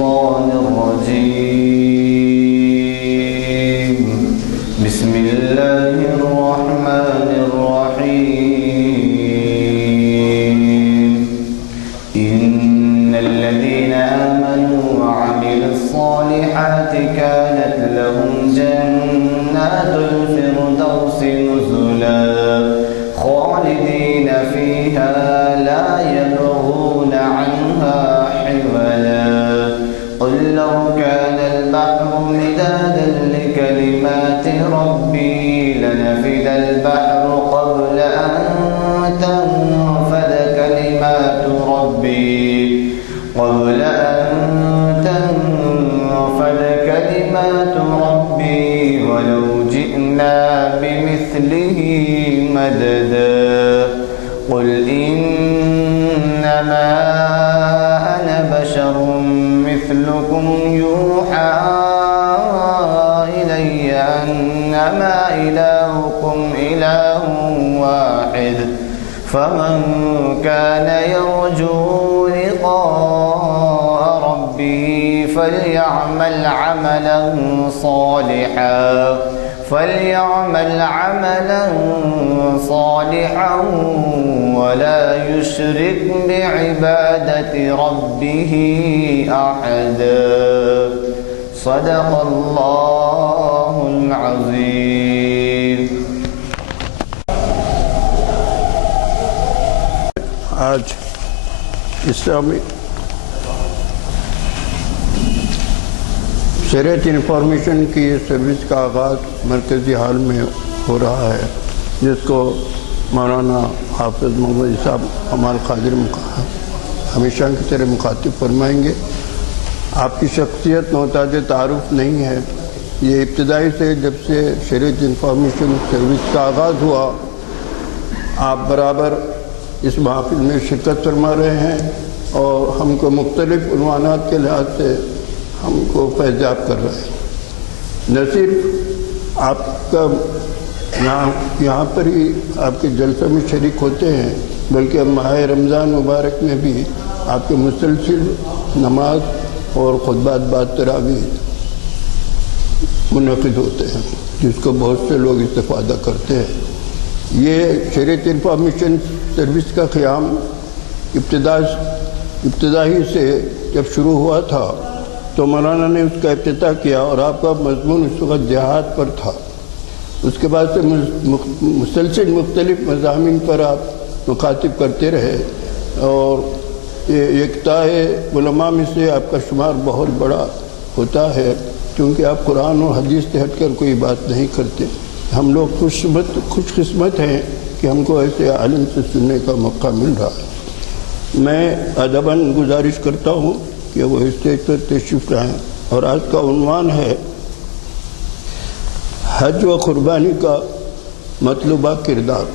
الشيطان الرجيم بسم الله الرحمن الرحيم إن الذين آمنوا وعملوا الصالحات كانت لهم جنات الفردوس نزلا خالدين فيها لا يبغون عنها حولا قل لو كان البحر مدادا لكلمات ربي لنفد البحر قبل أن تنفد كلمات ربي ولو جئنا بمثله مددا قل إنما أنا بشر مثلكم يوحى إلي أنما إلهكم إله واحد فمن كان يرجو لقاء ربه فليعمل عملا صالحا ولا يشرك بعبادة ربه أحدا صدق الله العظيم. آج اسلامی شریعت انفارمیشن کی سروس کا آغاز مرکزی ہال میں ہو رہا ہے، جس کو مولانا حافظ محمد صاحب کمال قادر ہمیشہ کی طرح مخاطب فرمائیں گے. آپ کی شخصیت محتاج تعارف نہیں ہے. یہ ابتدائی سے جب سے شریعت انفارمیشن سروس کا آغاز ہوا آپ برابر اس محفل میں شرکت فرما رہے ہیں اور ہم کو مختلف عنوانات کے لحاظ سے ہم کو فیضیاب کر رہے ہیں. نہ صرف آپ کا یہاں پر ہی آپ کے جلسوں میں شریک ہوتے ہیں، بلکہ ماہ رمضان مبارک میں بھی آپ کے مسلسل نماز اور خطبات بعد تراویح منعقد ہوتے ہیں، جس کو بہت سے لوگ استفادہ کرتے ہیں. یہ شریعت انفارمیشن سروس کا قیام ابتدائی سے جب شروع ہوا تھا تو مولانا نے اس کا افتتاح کیا اور آپ کا مضمون اس وقت جہاد پر تھا. اس کے بعد سے مسلسل مختلف مضامین پر آپ مخاطب کرتے رہے اور یکتاء علماء میں سے آپ کا شمار بہت بڑا ہوتا ہے، کیونکہ آپ قرآن و حدیث سے ہٹ کر کوئی بات نہیں کرتے. ہم لوگ خوش قسمت ہیں کہ ہم کو ایسے عالم سے سننے کا موقع مل رہا ہے. میں ادباً گزارش کرتا ہوں کہ وہ اسٹیج پر تشریف لائیں. اور آج کا عنوان ہے حج و قربانی کا مطلوبہ کردار.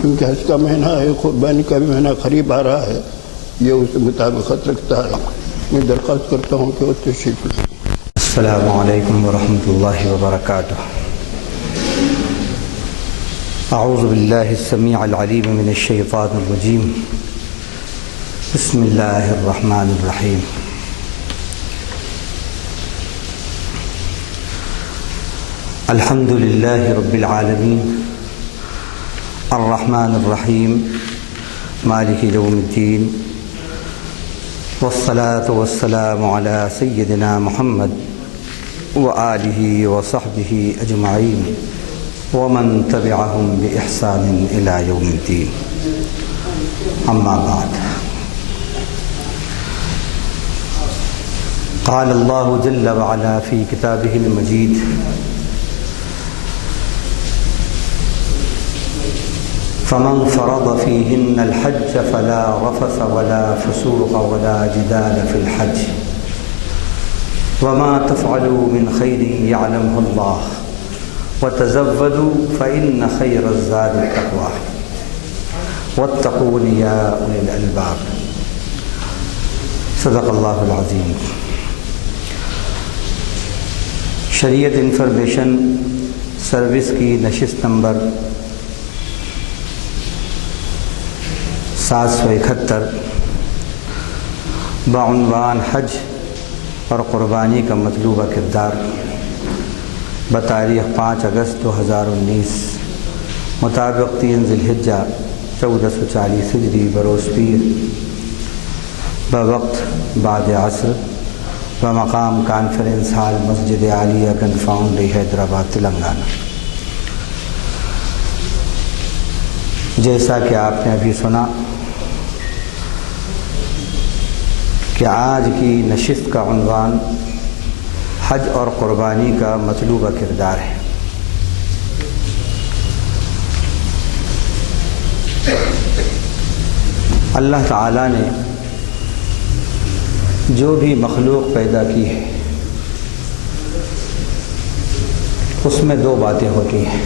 کیونکہ حج کا مہینہ ہے، قربانی کا بھی مہینہ قریب آ رہا ہے، یہ اس مطابقت رکھتا ہے. میں درخواست کرتا ہوں کہ وہ تشریف لائیں. السلام علیکم ورحمۃ اللہ وبرکاتہ. اعوذ باللہ السمیع العلیم من الشیطان الرجیم. بسم اللہ الرحمن الرحیم. الحمد للہ رب العالمین الرحمن الرحیم مالک یوم الدین والصلاة والسلام علی سیدنا محمد وآلہ وصحبہ اجمعین ومن تبعهم بإحسان إلى يوم الدين. أما بعد، قال الله جل وعلا في كتابه المجيد: فمن فرض فيهن الحج فلا رفث ولا فسوق ولا جدال في الحج وما تفعلوا من خير يعلمه الله وتزودوا فإن خير الزاد التقوى واتقون يا أولي الألباب. صدق اللہ العظیم. شریعت انفارمیشن سروس کی نشست نمبر 771 بعنوان حج اور قربانی کا مطلوبہ کردار بتاریخ 5 اگست 2019 مطابق 3 ذی الحجہ 1440 ہجری بروز پیر بوقت بعد عصر بمقام کانفرنس ہال مسجد عالیہ گن فاؤنڈری حیدرآباد تلنگانہ۔ جیسا کہ آپ نے ابھی سنا کہ آج کی نشست کا عنوان حج اور قربانی کا مطلوبہ کردار ہے۔ اللہ تعالیٰ نے جو بھی مخلوق پیدا کی ہے اس میں 2 باتیں ہوتی ہیں،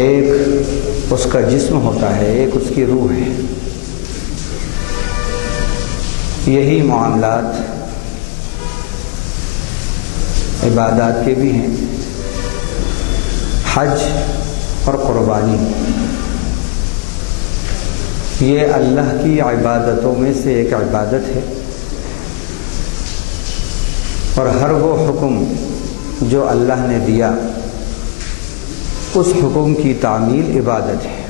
ایک اس کا جسم ہوتا ہے، ایک اس کی روح ہے۔ یہی معاملات عبادات کے بھی ہیں۔ حج اور قربانی یہ اللہ کی عبادتوں میں سے ایک عبادت ہے، اور ہر وہ حکم جو اللہ نے دیا اس حکم کی تعمیل عبادت ہے۔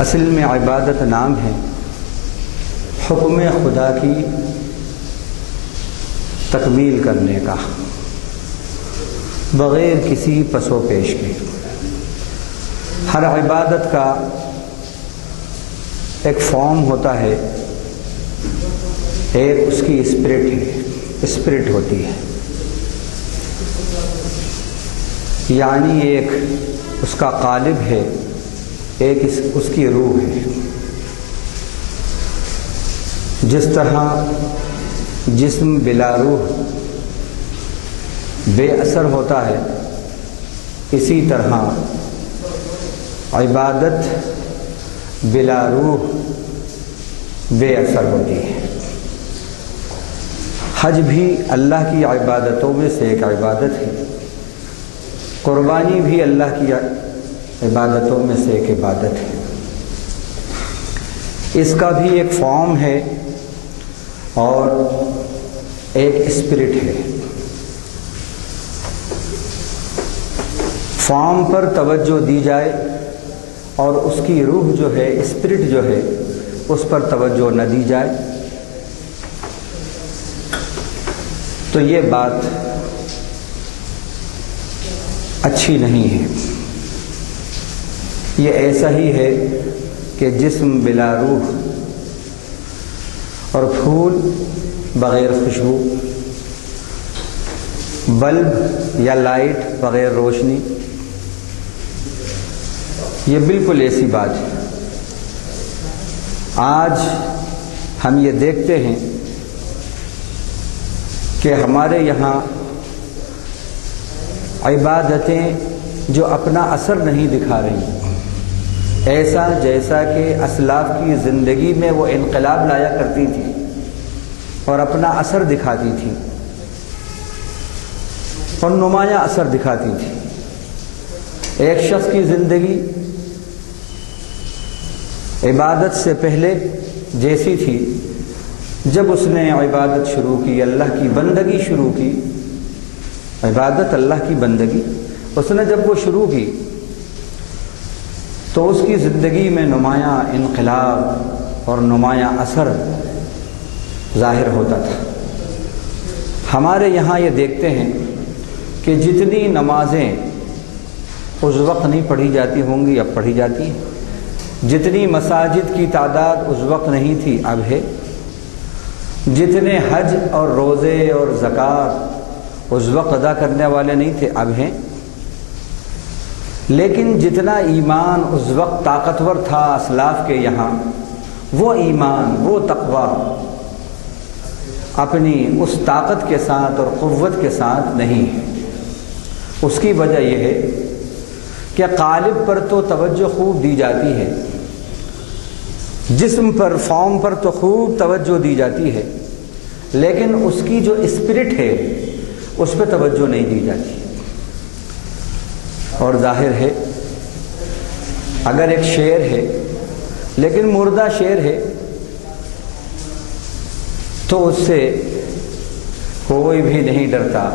اصل میں عبادت نام ہے حکم خدا کی تکمیل کرنے کا بغیر کسی پس و پیش کے۔ ہر عبادت کا ایک فارم ہوتا ہے، ایک اس کی اسپرٹ ہوتی ہے، یعنی ایک اس کا قالب ہے، ایک اس کی روح ہے۔ جس طرح جسم بلا روح بے اثر ہوتا ہے، اسی طرح عبادت بلا روح بے اثر ہوتی ہے۔ حج بھی اللہ کی عبادتوں میں سے ایک عبادت ہے، قربانی بھی اللہ کی عبادتوں میں سے ایک عبادت ہے۔ اس کا بھی ایک فارم ہے اور ایک اسپرٹ ہے۔ فارم پر توجہ دی جائے اور اس کی روح جو ہے، اسپرٹ جو ہے، اس پر توجہ نہ دی جائے تو یہ بات اچھی نہیں ہے۔ یہ ایسا ہی ہے کہ جسم بلا روح اور پھول بغیر خوشبو، بلب یا لائٹ بغیر روشنی، یہ بالکل ایسی بات ہے۔ آج ہم یہ دیکھتے ہیں کہ ہمارے یہاں عبادتیں جو اپنا اثر نہیں دکھا رہی، ایسا جیسا کہ اسلاف کی زندگی میں وہ انقلاب لایا کرتی تھی اور اپنا اثر دکھاتی تھی اور نمایاں اثر دکھاتی تھی۔ ایک شخص کی زندگی عبادت سے پہلے جیسی تھی، جب اس نے عبادت شروع کی، اللہ کی بندگی شروع کی، عبادت اللہ کی بندگی اس نے جب وہ شروع کی تو اس کی زندگی میں نمایاں انقلاب اور نمایاں اثر ظاہر ہوتا تھا۔ ہمارے یہاں یہ دیکھتے ہیں کہ جتنی نمازیں اس وقت نہیں پڑھی جاتی ہوں گی اب پڑھی جاتی ہیں، جتنی مساجد کی تعداد اس وقت نہیں تھی اب ہے، جتنے حج اور روزے اور زکوٰۃ اس وقت ادا کرنے والے نہیں تھے اب ہیں، لیکن جتنا ایمان اس وقت طاقتور تھا اسلاف کے یہاں، وہ ایمان، وہ تقوی اپنی اس طاقت کے ساتھ اور قوت کے ساتھ نہیں ہے۔ اس کی وجہ یہ ہے کہ قالب پر تو توجہ خوب دی جاتی ہے، جسم پر، فارم پر تو خوب توجہ دی جاتی ہے، لیکن اس کی جو اسپرٹ ہے اس پہ توجہ نہیں دی جاتی۔ اور ظاہر ہے اگر ایک شیر ہے لیکن مردہ شیر ہے تو اس سے کوئی بھی نہیں ڈرتا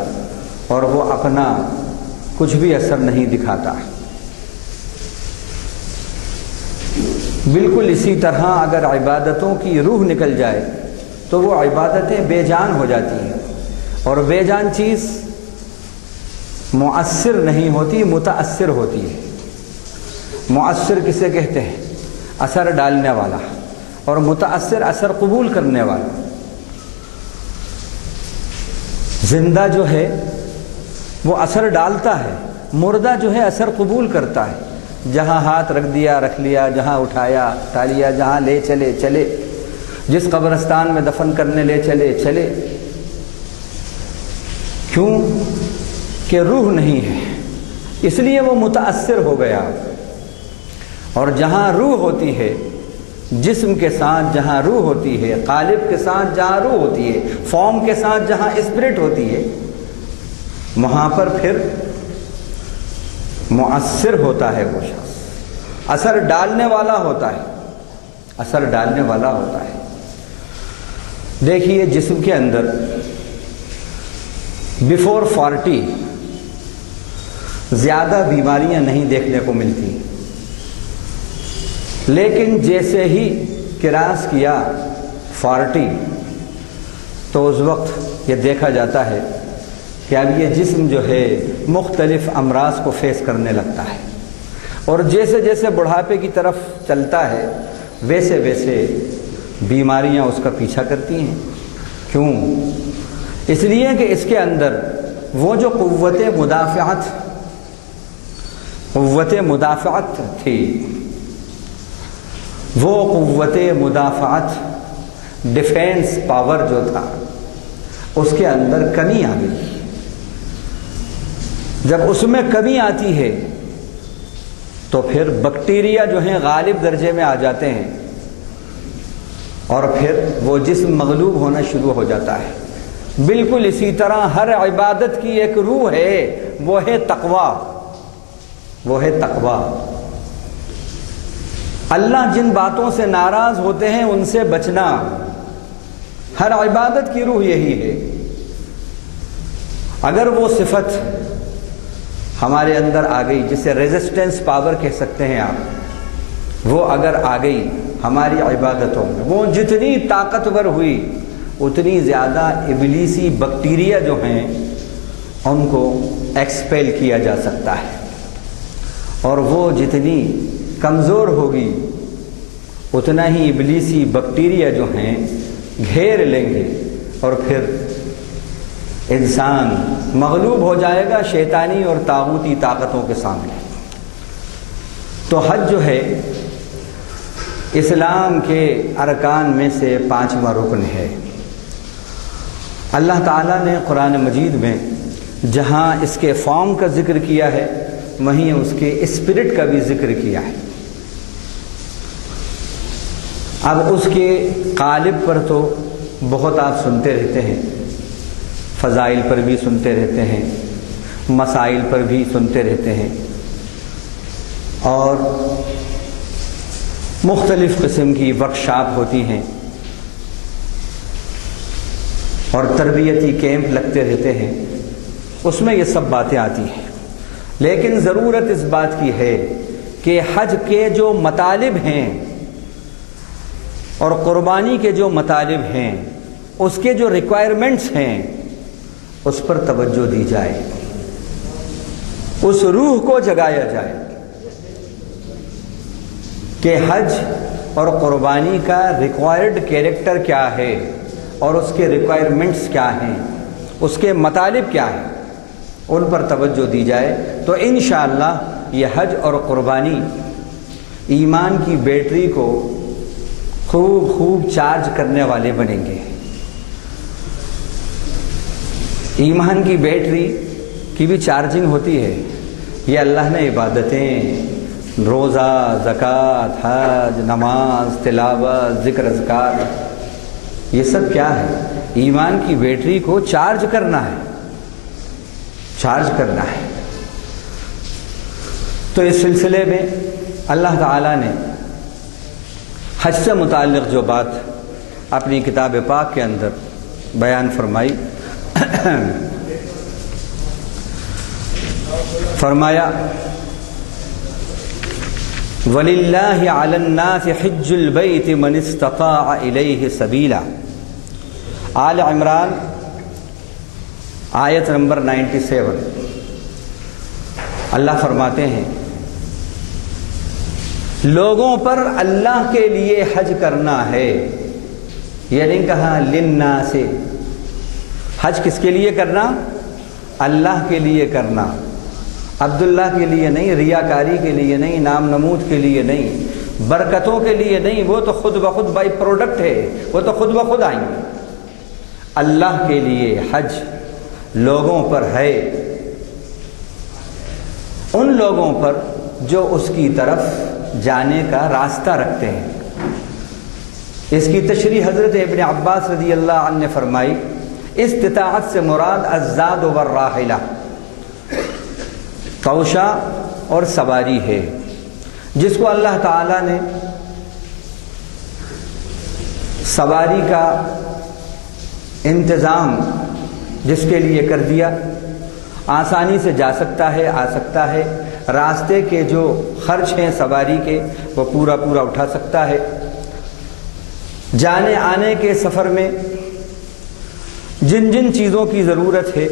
اور وہ اپنا کچھ بھی اثر نہیں دکھاتا۔ بالکل اسی طرح اگر عبادتوں کی روح نکل جائے تو وہ عبادتیں بے جان ہو جاتی ہیں، اور بے جان چیز مؤثر نہیں ہوتی، متاثر ہوتی ہے۔ مؤثر کسے کہتے ہیں؟ اثر ڈالنے والا، اور متاثر اثر قبول کرنے والا۔ زندہ جو ہے وہ اثر ڈالتا ہے، مردہ جو ہے اثر قبول کرتا ہے۔ جہاں ہاتھ رکھ دیا رکھ لیا، جہاں اٹھایا اٹھا لیا، جہاں لے چلے چلے، جس قبرستان میں دفن کرنے لے چلے چلے۔ کیوں؟ کہ روح نہیں ہے، اس لیے وہ متاثر ہو گیا۔ اور جہاں روح ہوتی ہے، جسم کے ساتھ جہاں روح ہوتی ہے، قالب کے ساتھ جہاں روح ہوتی ہے، فارم کے ساتھ جہاں اسپرٹ ہوتی ہے، وہاں پر پھر مؤثر ہوتا ہے وہ شخص، اثر ڈالنے والا ہوتا ہے، اثر ڈالنے والا ہوتا ہے۔ دیکھیے جسم کے اندر بیفور 40 زیادہ بیماریاں نہیں دیکھنے کو ملتی، لیکن جیسے ہی کراس کیا 40 تو اس وقت یہ دیکھا جاتا ہے کہ اب یہ جسم جو ہے مختلف امراض کو فیس کرنے لگتا ہے، اور جیسے جیسے بڑھاپے کی طرف چلتا ہے ویسے ویسے بیماریاں اس کا پیچھا کرتی ہیں۔ کیوں؟ اس لیے کہ اس کے اندر وہ جو قوت مدافعت تھی، وہ قوت مدافعت، ڈیفینس پاور جو تھا، اس کے اندر کمی آ گئی۔ جب اس میں کمی آتی ہے تو پھر بیکٹیریا جو ہیں غالب درجے میں آ جاتے ہیں، اور پھر وہ جسم مغلوب ہونا شروع ہو جاتا ہے۔ بالکل اسی طرح ہر عبادت کی ایک روح ہے، وہ ہے تقویٰ، وہ ہے تقویٰ۔ اللہ جن باتوں سے ناراض ہوتے ہیں ان سے بچنا، ہر عبادت کی روح یہی ہے۔ اگر وہ صفت ہمارے اندر آ گئی، جسے ریزسٹنس پاور کہہ سکتے ہیں آپ، وہ اگر آ گئی ہماری عبادتوں میں، وہ جتنی طاقتور ہوئی اتنی زیادہ ابلیسی بیکٹیریا جو ہیں ان کو ایکسپیل کیا جا سکتا ہے، اور وہ جتنی کمزور ہوگی اتنا ہی ابلیسی بیکٹیریا جو ہیں گھیر لیں گے، اور پھر انسان مغلوب ہو جائے گا شیطانی اور طاغوتی طاقتوں کے سامنے۔ تو حج جو ہے اسلام کے ارکان میں سے 5واں رکن ہے۔ اللہ تعالیٰ نے قرآن مجید میں جہاں اس کے فارم کا ذکر کیا ہے وہیں اس کے اسپرٹ کا بھی ذکر کیا ہے۔ اب اس کے قالب پر تو بہت آپ سنتے رہتے ہیں، فضائل پر بھی سنتے رہتے ہیں، مسائل پر بھی سنتے رہتے ہیں، اور مختلف قسم کی ورکشاپ ہوتی ہیں اور تربیتی کیمپ لگتے رہتے ہیں، اس میں یہ سب باتیں آتی ہیں۔ لیکن ضرورت اس بات کی ہے کہ حج کے جو مطالب ہیں اور قربانی کے جو مطالب ہیں، اس کے جو ریکوائرمنٹس ہیں، اس پر توجہ دی جائے، اس روح کو جگایا جائے کہ حج اور قربانی کا ریکوائرڈ کیریکٹر کیا ہے اور اس کے ریکوائرمنٹس کیا ہیں، اس کے مطالب کیا ہیں، ان پر توجہ دی جائے تو انشاءاللہ یہ حج اور قربانی ایمان کی بیٹری کو خوب چارج کرنے والے بنیں گے۔ ایمان کی بیٹری کی بھی چارجنگ ہوتی ہے۔ یہ اللہ نے عبادتیں، روزہ، زکوٰۃ، حج، نماز، تلاوت، ذکر اذکار، یہ سب کیا ہے؟ ایمان کی بیٹری کو چارج کرنا ہے، چارج کرنا ہے۔ تو اس سلسلے میں اللہ تعالیٰ نے حج سے متعلق جو بات اپنی کتاب پاک کے اندر بیان فرمائی، فرمایا وَلِلَّهِ عَلَى النَّاسِ حِجُّ الْبَيْتِ مَنِ اسْتَطَاعَ إِلَيْهِ سَبِيلًا۔ آل عمران آیت نمبر 97۔ اللہ فرماتے ہیں لوگوں پر اللہ کے لیے حج کرنا ہے، یہ نہیں کہا للناس۔ حج کس کے لیے کرنا؟ اللہ کے لیے کرنا، عبداللہ کے لیے نہیں، ریاکاری کے لیے نہیں، نام نمود کے لیے نہیں، برکتوں کے لیے نہیں، وہ تو خود بخود بائی پروڈکٹ ہے، وہ تو خود بخود آئیں گے۔ اللہ کے لیے حج لوگوں پر ہے، ان لوگوں پر جو اس کی طرف جانے کا راستہ رکھتے ہیں۔ اس کی تشریح حضرت ابن عباس رضی اللہ عنہ نے فرمائی، استطاعت سے مراد الزاد والراحلہ، توشہ اور سواری ہے، جس کو اللہ تعالیٰ نے سواری کا انتظام جس کے لیے کر دیا، آسانی سے جا سکتا ہے، آ سکتا ہے، راستے کے جو خرچ ہیں سواری کے وہ پورا اٹھا سکتا ہے، جانے آنے کے سفر میں جن جن چیزوں کی ضرورت ہے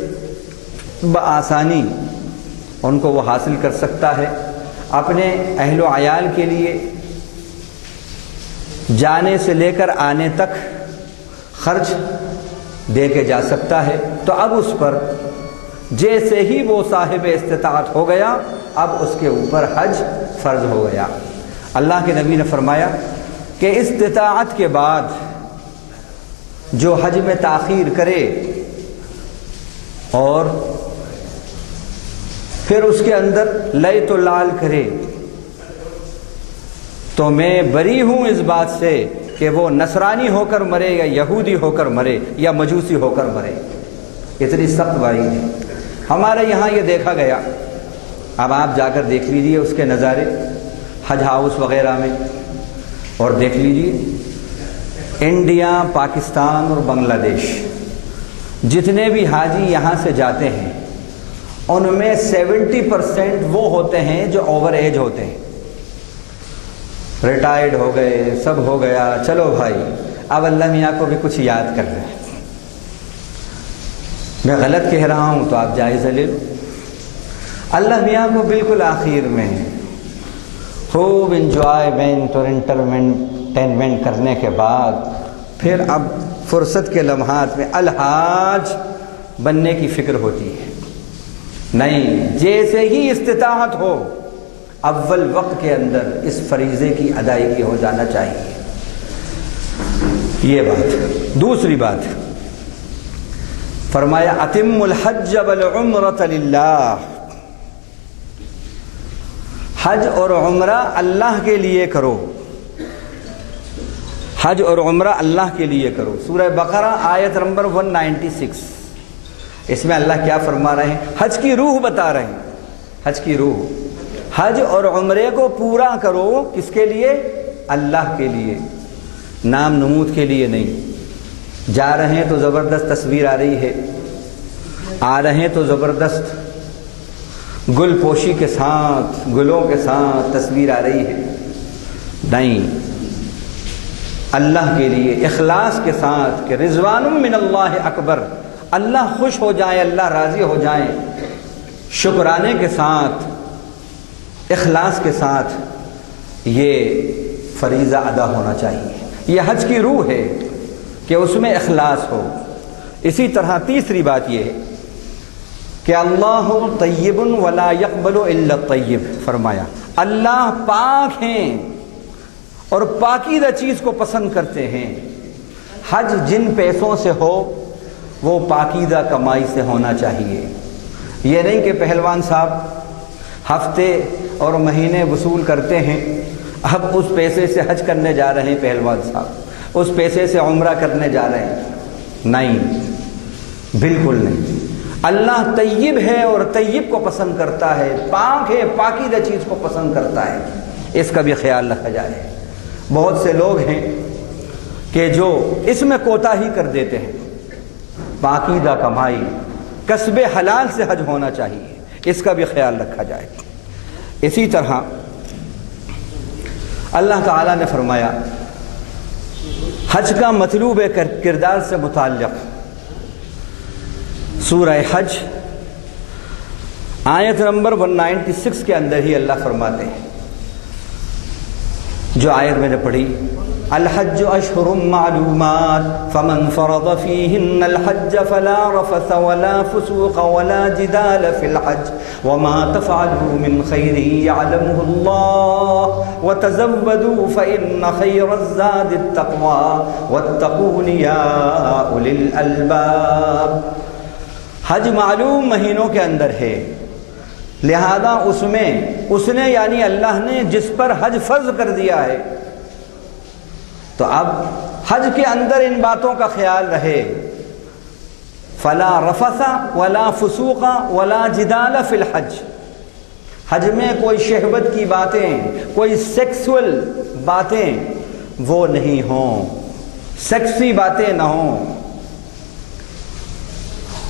بآسانی ان کو وہ حاصل کر سکتا ہے، اپنے اہل و عیال کے لیے جانے سے لے کر آنے تک خرچ دے کے جا سکتا ہے۔ تو اب اس پر جیسے ہی وہ صاحب استطاعت ہو گیا، اب اس کے اوپر حج فرض ہو گیا۔ اللہ کے نبی نے فرمایا کہ استطاعت کے بعد جو حج میں تاخیر کرے اور پھر اس کے اندر لیت و لال کرے تو میں بری ہوں اس بات سے کہ وہ نصرانی ہو کر مرے یا یہودی ہو کر مرے یا مجوسی ہو کر مرے۔ اتنی سخت وعید ہے۔ ہمارے یہاں یہ دیکھا گیا، اب آپ جا کر دیکھ لیجئے اس کے نظارے حج ہاؤس وغیرہ میں، اور دیکھ لیجئے انڈیا، پاکستان اور بنگلہ دیش جتنے بھی حاجی یہاں سے جاتے ہیں ان میں 70% وہ ہوتے ہیں جو اوور ایج ہوتے ہیں، ریٹائرڈ ہو گئے، سب ہو گیا، چلو بھائی اب اللہ میاں کو بھی کچھ یاد کر رہے ہیں۔ میں غلط کہہ رہا ہوں تو آپ جائزہ لے لو۔ اللہ میاں کو بالکل آخر میں خوب انجوائمنٹ اور انٹرٹینمنٹ کرنے کے بعد پھر اب فرصت کے لمحات میں الحاج بننے کی فکر ہوتی ہے۔ نہیں، جیسے ہی استطاعت ہو اول وقت کے اندر اس فریضے کی ادائیگی ہو جانا چاہیے۔ یہ بات۔ دوسری بات فرمایا اتم الحج والعمرۃ للہ، حج اور عمرہ اللہ کے لیے کرو، حج اور عمرہ اللہ کے لیے کرو۔ سورہ بقرہ آیت نمبر 196، اس میں اللہ کیا فرما رہے ہیں؟ حج کی روح بتا رہے ہیں، حج کی روح۔ حج اور عمرے کو پورا کرو، کس کے لیے؟ اللہ کے لیے، نام نمود کے لیے نہیں۔ جا رہے ہیں تو زبردست تصویر آ رہی ہے، آ رہے ہیں تو زبردست گل پوشی کے ساتھ، گلوں کے ساتھ تصویر آ رہی ہے، نہیں، اللہ کے لیے اخلاص کے ساتھ کہ رضوان من اللہ اکبر، اللہ خوش ہو جائے، اللہ راضی ہو جائے، شکرانے کے ساتھ، اخلاص کے ساتھ یہ فریضہ ادا ہونا چاہیے۔ یہ حج کی روح ہے کہ اس میں اخلاص ہو۔ اسی طرح تیسری بات یہ ہے کہ اللہ طیب ولا یقبل الا الطیب، فرمایا اللہ پاک ہیں اور پاکیزہ چیز کو پسند کرتے ہیں۔ حج جن پیسوں سے ہو وہ پاکیزہ کمائی سے ہونا چاہیے۔ یہ نہیں کہ پہلوان صاحب ہفتے اور مہینے وصول کرتے ہیں، اب اس پیسے سے حج کرنے جا رہے ہیں پہلوان صاحب، اس پیسے سے عمرہ کرنے جا رہے ہیں، نہیں، بالکل نہیں۔ اللہ طیب ہے اور طیب کو پسند کرتا ہے، پاک ہے، پاکیزہ چیز کو پسند کرتا ہے، اس کا بھی خیال رکھا جائے۔ بہت سے لوگ ہیں کہ جو اس میں کوتاہی کر دیتے ہیں. پاکیزہ کمائی کسب حلال سے حج ہونا چاہیے، اس کا بھی خیال رکھا جائے. اسی طرح اللہ تعالیٰ نے فرمایا حج کا مطلوب کردار سے متعلق سورہ حج آیت نمبر 196 کے اندر ہی اللہ فرماتے ہیں، جو آیت میں نے پڑھی، الحج اشہر معلومات فمن فرض فیہن الحج فلا رفث ولا فسوق ولا جدال فی الحج وما تفعلوا من خیر یعلمہ اللہ وتزودوا فإن خیر الزاد التقوی واتقون یا اولی الالباب. حج معلوم مہینوں کے اندر ہے، لہذا اس نے یعنی اللہ نے جس پر حج فرض کر دیا ہے، تو اب حج کے اندر ان باتوں کا خیال رہے، فلا رفث ولا فسوق ولا جدال فی الحج. حج میں کوئی شہوت کی باتیں، کوئی سیکسول باتیں وہ نہیں ہوں، سیکسی باتیں نہ ہوں،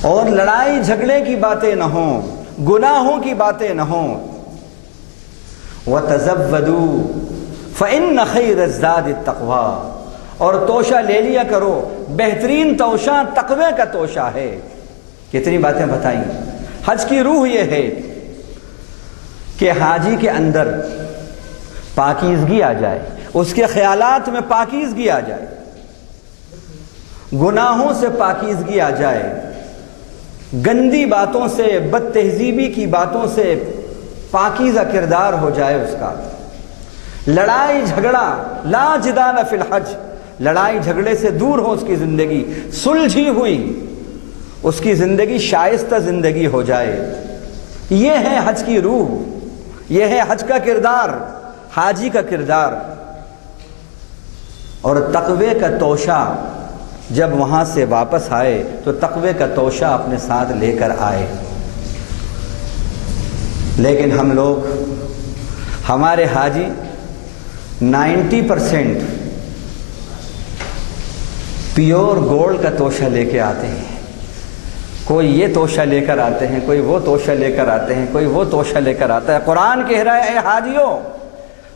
اور لڑائی جھگڑے کی باتیں نہ ہوں، گناہوں کی باتیں نہ ہوں. وَتَزَوَّدُوا فَإِنَّ خَيْرَ الزَّادِ التَّقْوَىٰ، اور توشہ لے لیا کرو، بہترین توشہ تقوی کا توشہ ہے. کتنی باتیں بتائیں. حج کی روح یہ ہے کہ حاجی کے اندر پاکیزگی آ جائے، اس کے خیالات میں پاکیزگی آ جائے، گناہوں سے پاکیزگی آ جائے، گندی باتوں سے، بد تہذیبی کی باتوں سے پاکیزہ کردار ہو جائے اس کا. لڑائی جھگڑا، لا جدال فی الحج، لڑائی جھگڑے سے دور ہو اس کی زندگی، سلجھی ہوئی اس کی زندگی شائستہ زندگی ہو جائے. یہ ہے حج کی روح، یہ ہے حج کا کردار، حاجی کا کردار. اور تقوی کا توشہ جب وہاں سے واپس آئے تو تقوی کا توشہ اپنے ساتھ لے کر آئے. لیکن ہم لوگ، ہمارے حاجی 90% پیور گولڈ کا توشہ لے کے آتے ہیں. کوئی یہ توشہ لے کر آتے ہیں، کوئی وہ توشہ لے کر آتے ہیں، کوئی وہ توشہ لے کر آتا ہے. قرآن کہہ رہا ہے اے حاجیوں،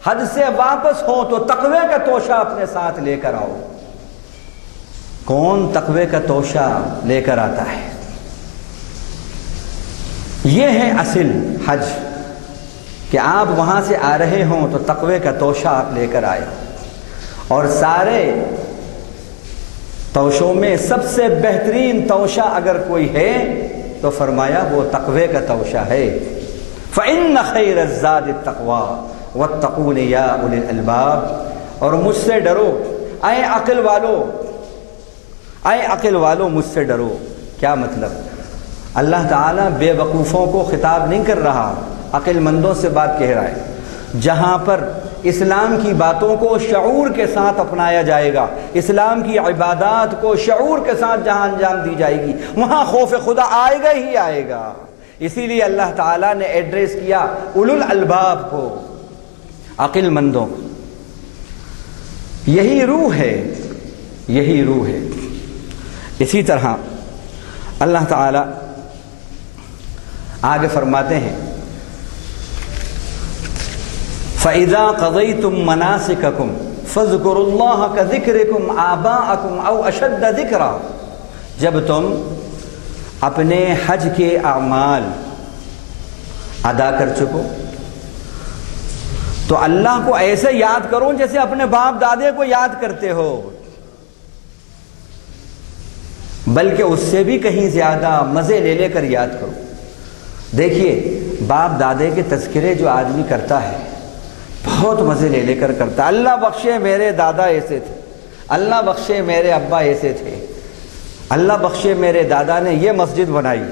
حج سے واپس ہو تو تقوی کا توشہ اپنے ساتھ لے کر آؤ. کون تقوی کا توشہ لے کر آتا ہے؟ یہ ہے اصل حج، کہ آپ وہاں سے آ رہے ہوں تو تقوی کا توشہ آپ لے کر آئے. اور سارے توشوں میں سب سے بہترین توشہ اگر کوئی ہے تو فرمایا وہ تقوی کا توشہ ہے. فَإِنَّ خَيْرَ الزَّادِ التَّقْوَىٰ وَاتَّقُونِ يَا أُولِي الْأَلْبَابِ. اور مجھ سے ڈرو اے عقل والو، اے عقل والو مجھ سے ڈرو. کیا مطلب؟ اللہ تعالیٰ بے وقوفوں کو خطاب نہیں کر رہا، عقل مندوں سے بات کہہ رہا ہے. جہاں پر اسلام کی باتوں کو شعور کے ساتھ اپنایا جائے گا، اسلام کی عبادات کو شعور کے ساتھ جہاں انجام دی جائے گی، وہاں خوف خدا آئے گا ہی آئے گا. اسی لیے اللہ تعالیٰ نے ایڈریس کیا اولو الالباب کو، عقل مندوں. یہی روح ہے، یہی روح ہے. اسی طرح اللہ تعالیٰ آگے فرماتے ہیں فَإِذَا قَضَيْتُم مَّنَاسِكَكُمْ فَاذْكُرُوا اللَّهَ كَذِكْرِكُمْ آبَاءَكُمْ أَوْ أَشَدَّ ذِكْرًا. جب تم اپنے حج کے اعمال ادا کر چکو تو اللہ کو ایسے یاد کرو جیسے اپنے باپ دادے کو یاد کرتے ہو، بلکہ اس سے بھی کہیں زیادہ مزے لے لے کر یاد کرو. دیکھیے باپ دادے کے تذکرے جو آدمی کرتا ہے بہت مزے لے لے کر کرتا ہے. اللہ بخشے میرے دادا ایسے تھے، اللہ بخشے میرے ابا ایسے تھے، اللہ بخشے میرے دادا نے یہ مسجد بنائی،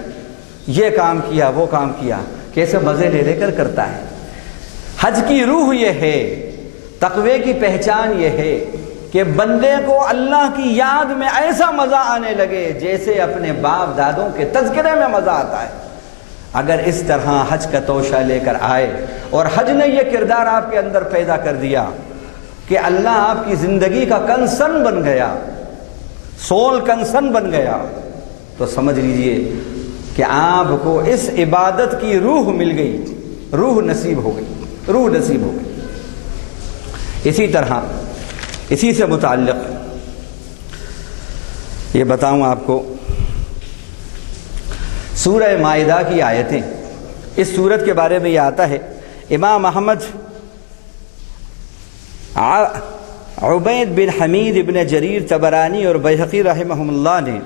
یہ کام کیا، وہ کام کیا. کیسے مزے لے لے کر کرتا ہے. حج کی روح یہ ہے، تقوی کی پہچان یہ ہے کہ بندے کو اللہ کی یاد میں ایسا مزہ آنے لگے جیسے اپنے باپ دادوں کے تذکرے میں مزہ آتا ہے. اگر اس طرح حج کا توشہ لے کر آئے اور حج نے یہ کردار آپ کے اندر پیدا کر دیا کہ اللہ آپ کی زندگی کا کنسرن بن گیا، سول کنسرن بن گیا، تو سمجھ لیجئے کہ آپ کو اس عبادت کی روح مل گئی، روح نصیب ہو گئی، روح نصیب ہو گئی۔ اسی طرح اسی سے متعلق یہ بتاؤں آپ کو، سورہ مائدہ کی آیتیں، اس سورت کے بارے میں یہ آتا ہے، امام احمد عبید بن حمید ابن جریر طبرانی اور بیہقی رحمہم اللہ نے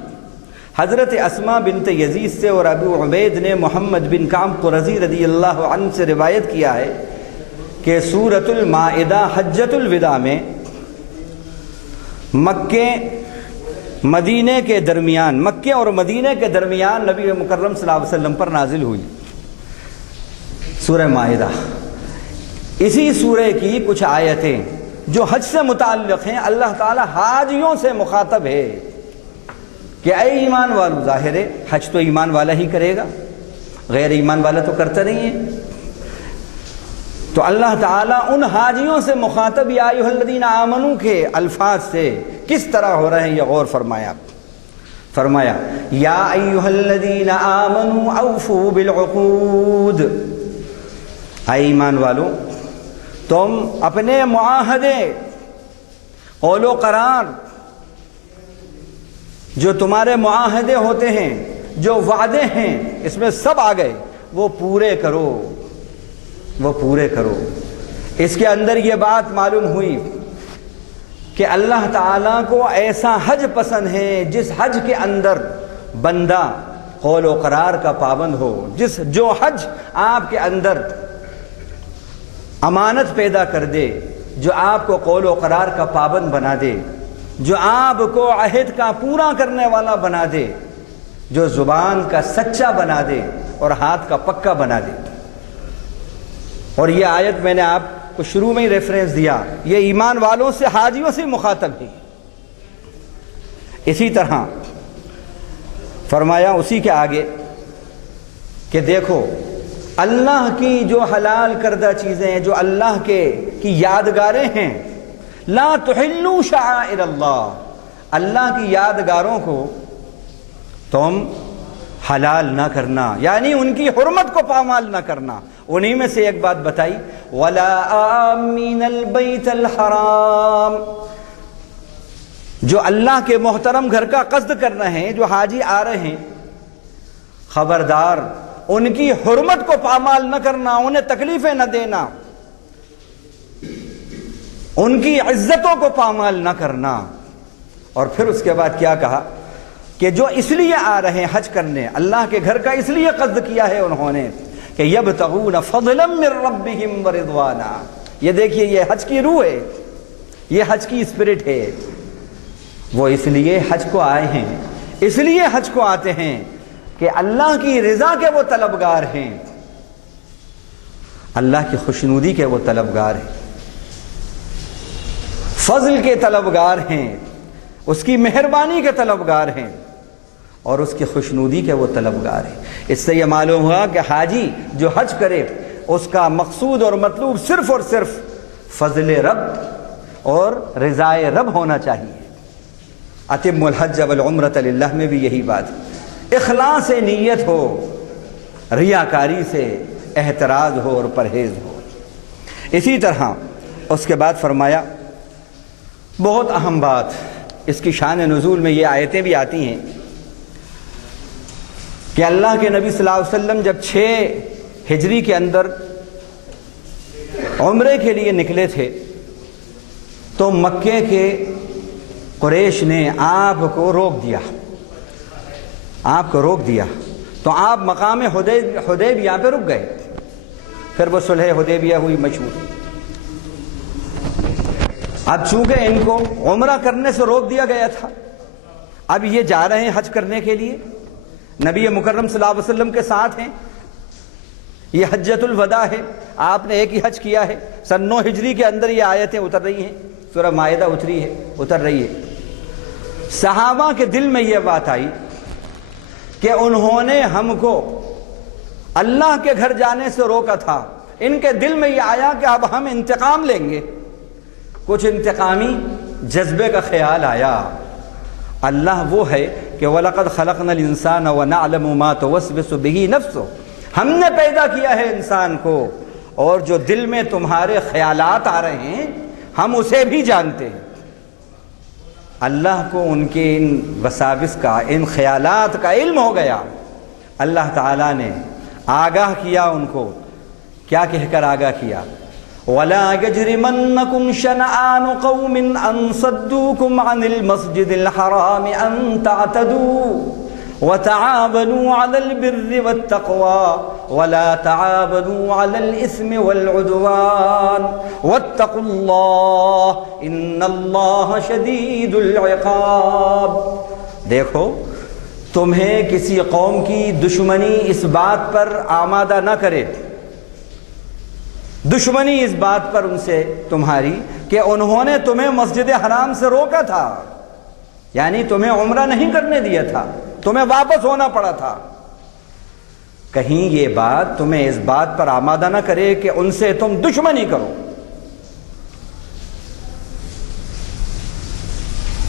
حضرت اسماء بنت یزید سے اور ابو عبید نے محمد بن کعب قرظی رضی اللہ عنہ سے روایت کیا ہے کہ سورۃ المائدہ حجۃ الوداع میں مکے اور مدینے کے درمیان نبی مکرم صلی اللہ علیہ وسلم پر نازل ہوئی سورہ مائدہ۔ اسی سورہ کی کچھ آیتیں جو حج سے متعلق ہیں، اللہ تعالی حاجیوں سے مخاطب ہے کہ اے ایمان والو، ظاہر ہے حج تو ایمان والا ہی کرے گا، غیر ایمان والا تو کرتا نہیں ہے، تو اللہ تعالیٰ ان حاجیوں سے مخاطب یا ایھا الذین آمنو کے الفاظ سے کس طرح ہو رہے ہیں یہ غور فرمایا یا ایھا الذین آمنو اوفوا بالعقود، اے ایمان والو تم اپنے معاہدے، قول و قرار، جو تمہارے معاہدے ہوتے ہیں، جو وعدے ہیں، اس میں سب آ گئے، وہ پورے کرو، وہ پورے کرو۔ اس کے اندر یہ بات معلوم ہوئی کہ اللہ تعالیٰ کو ایسا حج پسند ہے جس حج کے اندر بندہ قول و قرار کا پابند ہو، جو حج آپ کے اندر امانت پیدا کر دے، جو آپ کو قول و قرار کا پابند بنا دے، جو آپ کو عہد کا پورا کرنے والا بنا دے، جو زبان کا سچا بنا دے اور ہاتھ کا پکا بنا دے۔ اور یہ آیت میں نے آپ کو شروع میں ہی ریفرنس دیا، یہ ایمان والوں سے، حاجیوں سے مخاطب ہے۔ اسی طرح فرمایا اسی کے آگے کہ دیکھو اللہ کی جو حلال کردہ چیزیں ہیں، جو اللہ کی یادگاریں ہیں، لا تحلوا شعائر اللہ، اللہ کی یادگاروں کو تم حلال نہ کرنا، یعنی ان کی حرمت کو پامال نہ کرنا۔ انہی میں سے ایک بات بتائی، وَلَا آمِنَ الْبَيْتَ الْحَرَامِ، جو اللہ کے محترم گھر کا قصد کر رہے ہیں، جو حاجی آ رہے ہیں، خبردار ان کی حرمت کو پامال نہ کرنا، انہیں تکلیفیں نہ دینا، ان کی عزتوں کو پامال نہ کرنا۔ اور پھر اس کے بعد کیا کہا کہ جو اس لیے آ رہے ہیں حج کرنے، اللہ کے گھر کا اس لیے قصد کیا ہے انہوں نے کہ یبتغون فضلا من ربہم ورضوانا، یہ دیکھیے یہ حج کی روح ہے، یہ حج کی اسپرٹ ہے، وہ اس لیے حج کو آئے ہیں، اس لیے حج کو آتے ہیں کہ اللہ کی رضا کے وہ طلبگار ہیں، اللہ کی خوشنودی کے وہ طلبگار ہیں، فضل کے طلبگار ہیں، اس کی مہربانی کے طلبگار ہیں، اور اس کی خوشنودی کے وہ طلبگار ہیں۔ اس سے یہ معلوم ہوا کہ حاجی جو حج کرے اس کا مقصود اور مطلوب صرف اور صرف فضل رب اور رضائے رب ہونا چاہیے۔ اتم الحج والعمرۃ للہ میں بھی یہی بات ہے، اخلاص نیت ہو، ریاکاری سے احتراز ہو اور پرہیز ہو۔ اسی طرح اس کے بعد فرمایا بہت اہم بات، اس کی شان نزول میں یہ آیتیں بھی آتی ہیں کہ اللہ کے نبی صلی اللہ علیہ وسلم جب 6 ہجری کے اندر عمرے کے لیے نکلے تھے تو مکے کے قریش نے آپ کو روک دیا، تو آپ مقام حدیبیہ پہ رک گئے، پھر وہ صلح حدیبیہ ہوئی مشہور۔ اب چونکہ ان کو عمرہ کرنے سے روک دیا گیا تھا، اب یہ جا رہے ہیں حج کرنے کے لیے، نبی مکرم صلی اللہ علیہ وسلم کے ساتھ ہیں، یہ حجۃ الوداع ہے، آپ نے ایک ہی حج کیا ہے۔ سن 9 ہجری کے اندر یہ آیتیں اتر رہی ہیں، سورہ مائدہ اتر رہی ہے۔ صحابہ کے دل میں یہ بات آئی کہ انہوں نے ہم کو اللہ کے گھر جانے سے روکا تھا، ان کے دل میں یہ آیا کہ اب ہم انتقام لیں گے، کچھ انتقامی جذبے کا خیال آیا۔ اللہ وہ ہے کہ وَلَقَدْ خَلَقْنَا الْإِنسَانَ وَنَعْلَمُ مَا تُوَسْوِسُ بِهِ نَفْسُهُ، ہم نے پیدا کیا ہے انسان کو، اور جو دل میں تمہارے خیالات آ رہے ہیں ہم اسے بھی جانتے ہیں۔ اللہ کو ان کے ان وساوس کا، ان خیالات کا علم ہو گیا۔ اللہ تعالیٰ نے آگاہ کیا ان کو، کیا کہہ کر آگاہ کیا؟ وَلَا يَجْرِمَنَّكُمْ شَنَآنُ قَوْمٍ أَن صَدُّوكُمْ عَنِ الْمَسْجِدِ الْحَرَامِ أَن تَعْتَدُوا وَتَعَاوَنُوا عَلَى الْبِرِّ وَالتَّقْوَى وَلَا تَعَاوَنُوا عَلَى الْإِثْمِ وَالْعُدْوَانِ وَاتَّقُوا اللَّهَ إِنَّ اللَّهَ شَدِيدُ الْعِقَابِ۔ دیکھو، تمہیں کسی قوم کی دشمنی اس بات پر آمادہ نہ کرے، دشمنی اس بات پر ان سے تمہاری کہ انہوں نے تمہیں مسجد حرام سے روکا تھا، یعنی تمہیں عمرہ نہیں کرنے دیا تھا، تمہیں واپس ہونا پڑا تھا۔ کہیں یہ بات تمہیں اس بات پر آمادہ نہ کرے کہ ان سے تم دشمنی کرو۔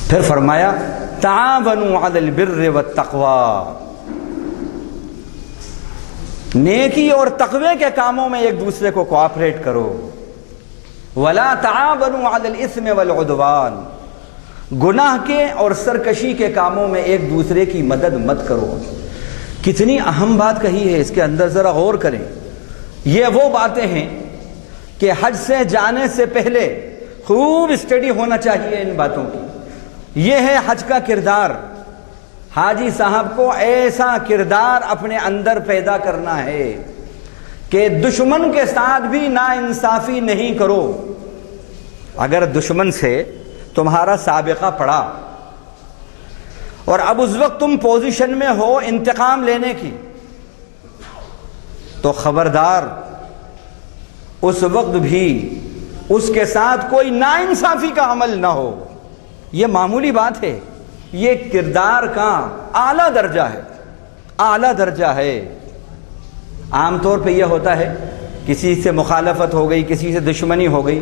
پھر فرمایا تعاونوا علی البر والتقوی، نیکی اور تقوی کے کاموں میں ایک دوسرے کو کوآپریٹ کرو۔ ولا تعاونوا علی الاثم والعدوان، گناہ کے اور سرکشی کے کاموں میں ایک دوسرے کی مدد مت کرو۔ کتنی اہم بات کہی ہے، اس کے اندر ذرا غور کریں۔ یہ وہ باتیں ہیں کہ حج سے جانے سے پہلے خوب اسٹڈی ہونا چاہیے ان باتوں کی۔ یہ ہے حج کا کردار۔ حاجی صاحب کو ایسا کردار اپنے اندر پیدا کرنا ہے کہ دشمن کے ساتھ بھی ناانصافی نہیں کرو۔ اگر دشمن سے تمہارا سابقہ پڑا اور اب اس وقت تم پوزیشن میں ہو انتقام لینے کی، تو خبردار اس وقت بھی اس کے ساتھ کوئی ناانصافی کا عمل نہ ہو۔ یہ معمولی بات ہے، یہ کردار کا اعلیٰ درجہ ہے، اعلیٰ درجہ ہے۔ عام طور پہ یہ ہوتا ہے، کسی سے مخالفت ہو گئی، کسی سے دشمنی ہو گئی،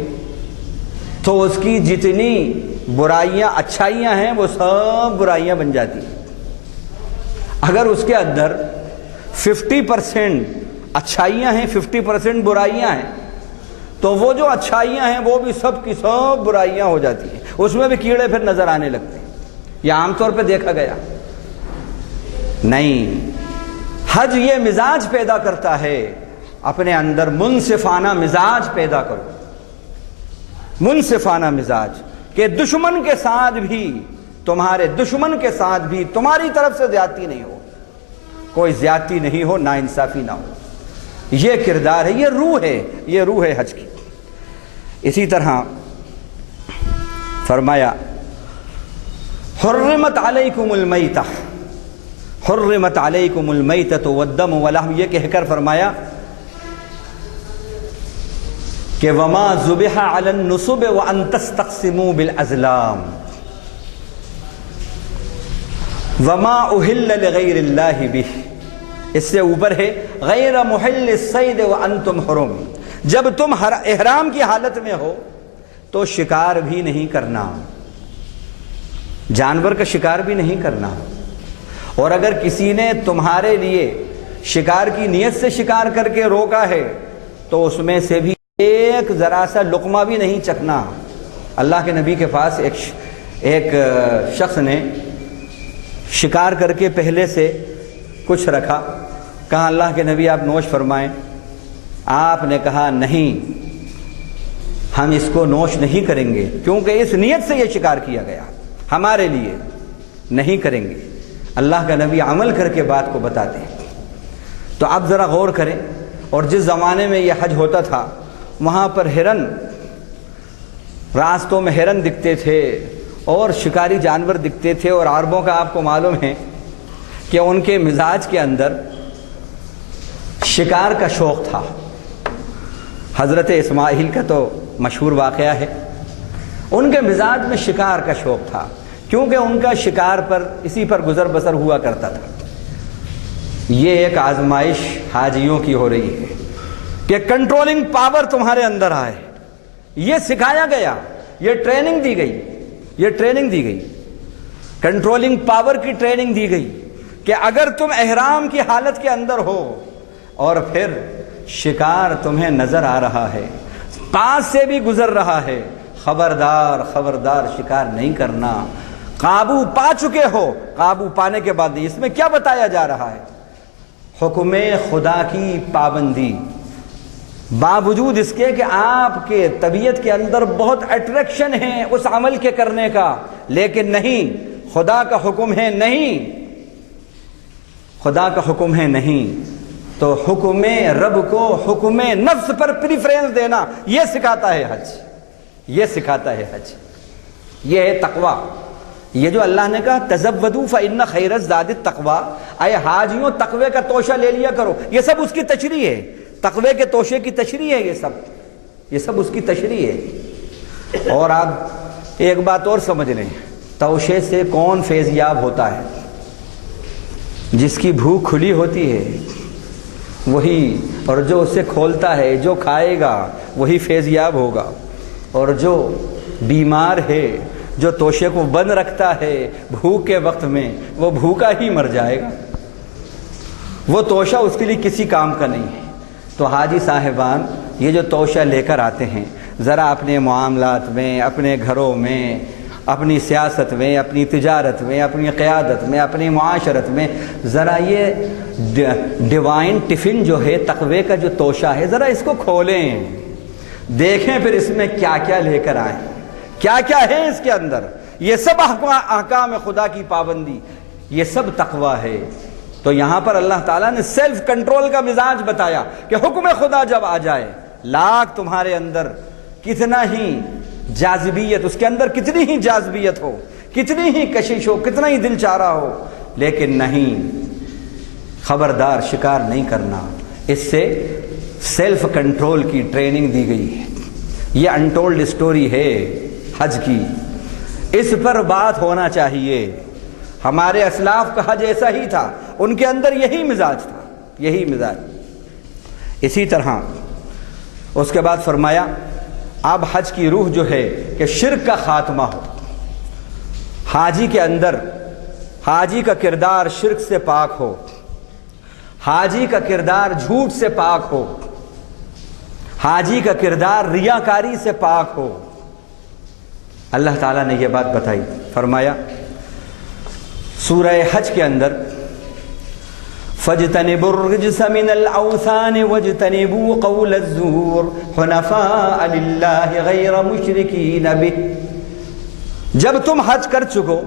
تو اس کی جتنی برائیاں اچھائیاں ہیں وہ سب برائیاں بن جاتی ہیں۔ اگر اس کے اندر 50% اچھائیاں ہیں، 50% برائیاں ہیں، تو وہ جو اچھائیاں ہیں وہ بھی سب کی سب برائیاں ہو جاتی ہیں، اس میں بھی کیڑے پھر نظر آنے لگتے ہیں۔ یہ عام طور پہ دیکھا گیا۔ نہیں، حج یہ مزاج پیدا کرتا ہے، اپنے اندر منصفانہ مزاج پیدا کرو، منصفانہ مزاج، کہ دشمن کے ساتھ بھی، تمہارے دشمن کے ساتھ بھی تمہاری طرف سے زیادتی نہیں ہو، کوئی زیادتی نہیں ہو، ناانصافی نہ ہو۔ یہ کردار ہے، یہ روح ہے، یہ روح ہے حج کی۔ اسی طرح فرمایا حرمت علیکم المیتہ، حرمت علیکم المیتۃ والدم واللحم، یہ کہہ کر فرمایا کہ وما ذبح علی النصب وان تستقسموا بالازلام وما اہل لغیر اللہ بہ، اس سے اوپر ہے غیر محل الصید وانتم حرم، جب تم احرام کی حالت میں ہو تو شکار بھی نہیں کرنا، جانور کا شکار بھی نہیں کرنا، اور اگر کسی نے تمہارے لیے شکار کی نیت سے شکار کر کے روکا ہے تو اس میں سے بھی ایک ذرا سا لقمہ بھی نہیں چکھنا۔ اللہ کے نبی کے پاس ایک شخص نے شکار کر کے پہلے سے کچھ رکھا، کہا اللہ کے نبی آپ نوش فرمائیں۔ آپ نے کہا نہیں، ہم اس کو نوش نہیں کریں گے، کیونکہ اس نیت سے یہ شکار کیا گیا، ہمارے لیے نہیں کریں گے۔ اللہ کا نبی عمل کر کے بات کو بتاتے ہیں۔ تو اب ذرا غور کریں، اور جس زمانے میں یہ حج ہوتا تھا وہاں پر ہرن، راستوں میں ہرن دکھتے تھے اور شکاری جانور دکھتے تھے، اور عربوں کا آپ کو معلوم ہے کہ ان کے مزاج کے اندر شکار کا شوق تھا۔ حضرت اسماعیل کا تو مشہور واقعہ ہے، ان کے مزاج میں شکار کا شوق تھا، کیونکہ ان کا شکار پر اسی پر گزر بسر ہوا کرتا تھا۔ یہ ایک آزمائش حاجیوں کی ہو رہی ہے کہ کنٹرولنگ پاور تمہارے اندر آئے۔ یہ سکھایا گیا یہ ٹریننگ دی گئی، یہ ٹریننگ دی گئی، کنٹرولنگ پاور کی ٹریننگ دی گئی کہ اگر تم احرام کی حالت کے اندر ہو اور پھر شکار تمہیں نظر آ رہا ہے، پاس سے بھی گزر رہا ہے، خبردار خبردار شکار نہیں کرنا۔ قابو پا چکے ہو، قابو پانے کے بعد اس میں کیا بتایا جا رہا ہے؟ حکم خدا کی پابندی، باوجود اس کے کہ آپ کے طبیعت کے اندر بہت اٹریکشن ہے اس عمل کے کرنے کا، لیکن نہیں، خدا کا حکم ہے نہیں، خدا کا حکم ہے نہیں، تو حکم رب کو حکم نفس پر پریفرنس دینا، یہ سکھاتا ہے حج، یہ سکھاتا ہے حج، یہ ہے تقوی۔ یہ جو اللہ نے کہا تزودوا فإن خیر الزاد التقوی، اے حاجیوں تقوی کا توشہ لے لیا کرو، یہ سب اس کی تشریح ہے، تقوی کے توشے کی تشریح ہے، یہ سب اس کی تشریح ہے۔ اور آپ ایک بات اور سمجھ لیں، توشے سے کون فیض یاب ہوتا ہے؟ جس کی بھوک کھلی ہوتی ہے وہی، اور جو اسے کھولتا ہے، جو کھائے گا وہی فیض یاب ہوگا، اور جو بیمار ہے، جو توشے کو بند رکھتا ہے بھوک کے وقت میں، وہ بھوکا ہی مر جائے گا، وہ توشہ اس کے لیے کسی کام کا نہیں ہے۔ تو حاجی صاحبان یہ جو توشہ لے کر آتے ہیں، ذرا اپنے معاملات میں، اپنے گھروں میں، اپنی سیاست میں، اپنی تجارت میں، اپنی قیادت میں، اپنی معاشرت میں، ذرا یہ ڈیوائن ٹفن جو ہے تقوی کا جو توشہ ہے، ذرا اس کو کھولیں، دیکھیں پھر اس میں کیا کیا لے کر آئیں، کیا کیا ہے اس کے اندر۔ یہ سب احکام خدا کی پابندی، یہ سب تقوی ہے۔ تو یہاں پر اللہ تعالیٰ نے سیلف کنٹرول کا مزاج بتایا کہ حکم خدا جب آ جائے، لاکھ تمہارے اندر کتنا ہی جاذبیت، اس کے اندر کتنی ہی جاذبیت ہو، کتنی ہی کشش ہو، کتنا ہی دل چاہ رہا ہو، لیکن نہیں، خبردار شکار نہیں کرنا۔ اس سے سیلف کنٹرول کی ٹریننگ دی گئی ہے۔ یہ انٹولڈ سٹوری ہے حج کی، اس پر بات ہونا چاہیے۔ ہمارے اسلاف کا حج ایسا ہی تھا، ان کے اندر یہی مزاج تھا، یہی مزاج۔ اسی طرح اس کے بعد فرمایا اب حج کی روح جو ہے کہ شرک کا خاتمہ ہو، حاجی کے اندر، حاجی کا کردار شرک سے پاک ہو، حاجی کا کردار جھوٹ سے پاک ہو، حاجی کا کردار ریاکاری سے پاک ہو۔ اللہ تعالیٰ نے یہ بات بتائی، فرمایا سورہ حج کے اندر فَاجْتَنِبُوا الرِّجْسَ مِنَ الْأَوْثَانِ وَاجْتَنِبُوا قَوْلَ الزُّورِ حُنَفَاءَ لِلَّهِ غَيْرَ مُشْرِكِينَ بِهِ۔ جب تم حج کر چکو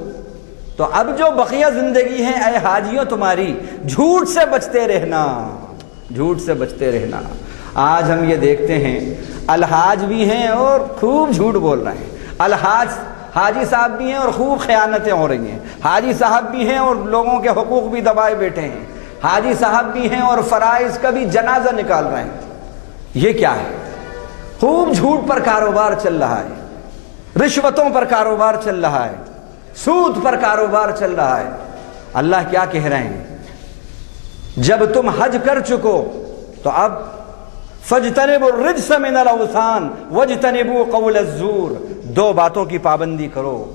تو اب جو بقیہ زندگی ہے اے حاجیوں تمہاری، جھوٹ سے بچتے رہنا، جھوٹ سے بچتے رہنا۔ آج ہم یہ دیکھتے ہیں الحاج بھی ہیں اور خوب جھوٹ بول رہے ہیں، الحاج حاجی صاحب بھی ہیں اور خوب خیانتیں ہو رہی ہیں، حاجی صاحب بھی ہیں اور لوگوں کے حقوق بھی دبائے بیٹھے ہیں، حاجی صاحب بھی ہیں اور فرائض کا بھی جنازہ نکال رہے ہیں۔ یہ کیا ہے؟ خوب جھوٹ پر کاروبار چل رہا ہے، رشوتوں پر کاروبار چل رہا ہے، سود پر کاروبار چل رہا ہے۔ اللہ کیا کہہ رہے ہیں؟ جب تم حج کر چکو تو اب فَاجْتَنِبُوا الرِّجْسَ مِنَ الْأَوْثَانِ وَاجْتَنِبُوا قَوْلَ الزُّورِ، دو باتوں کی پابندی کرو۔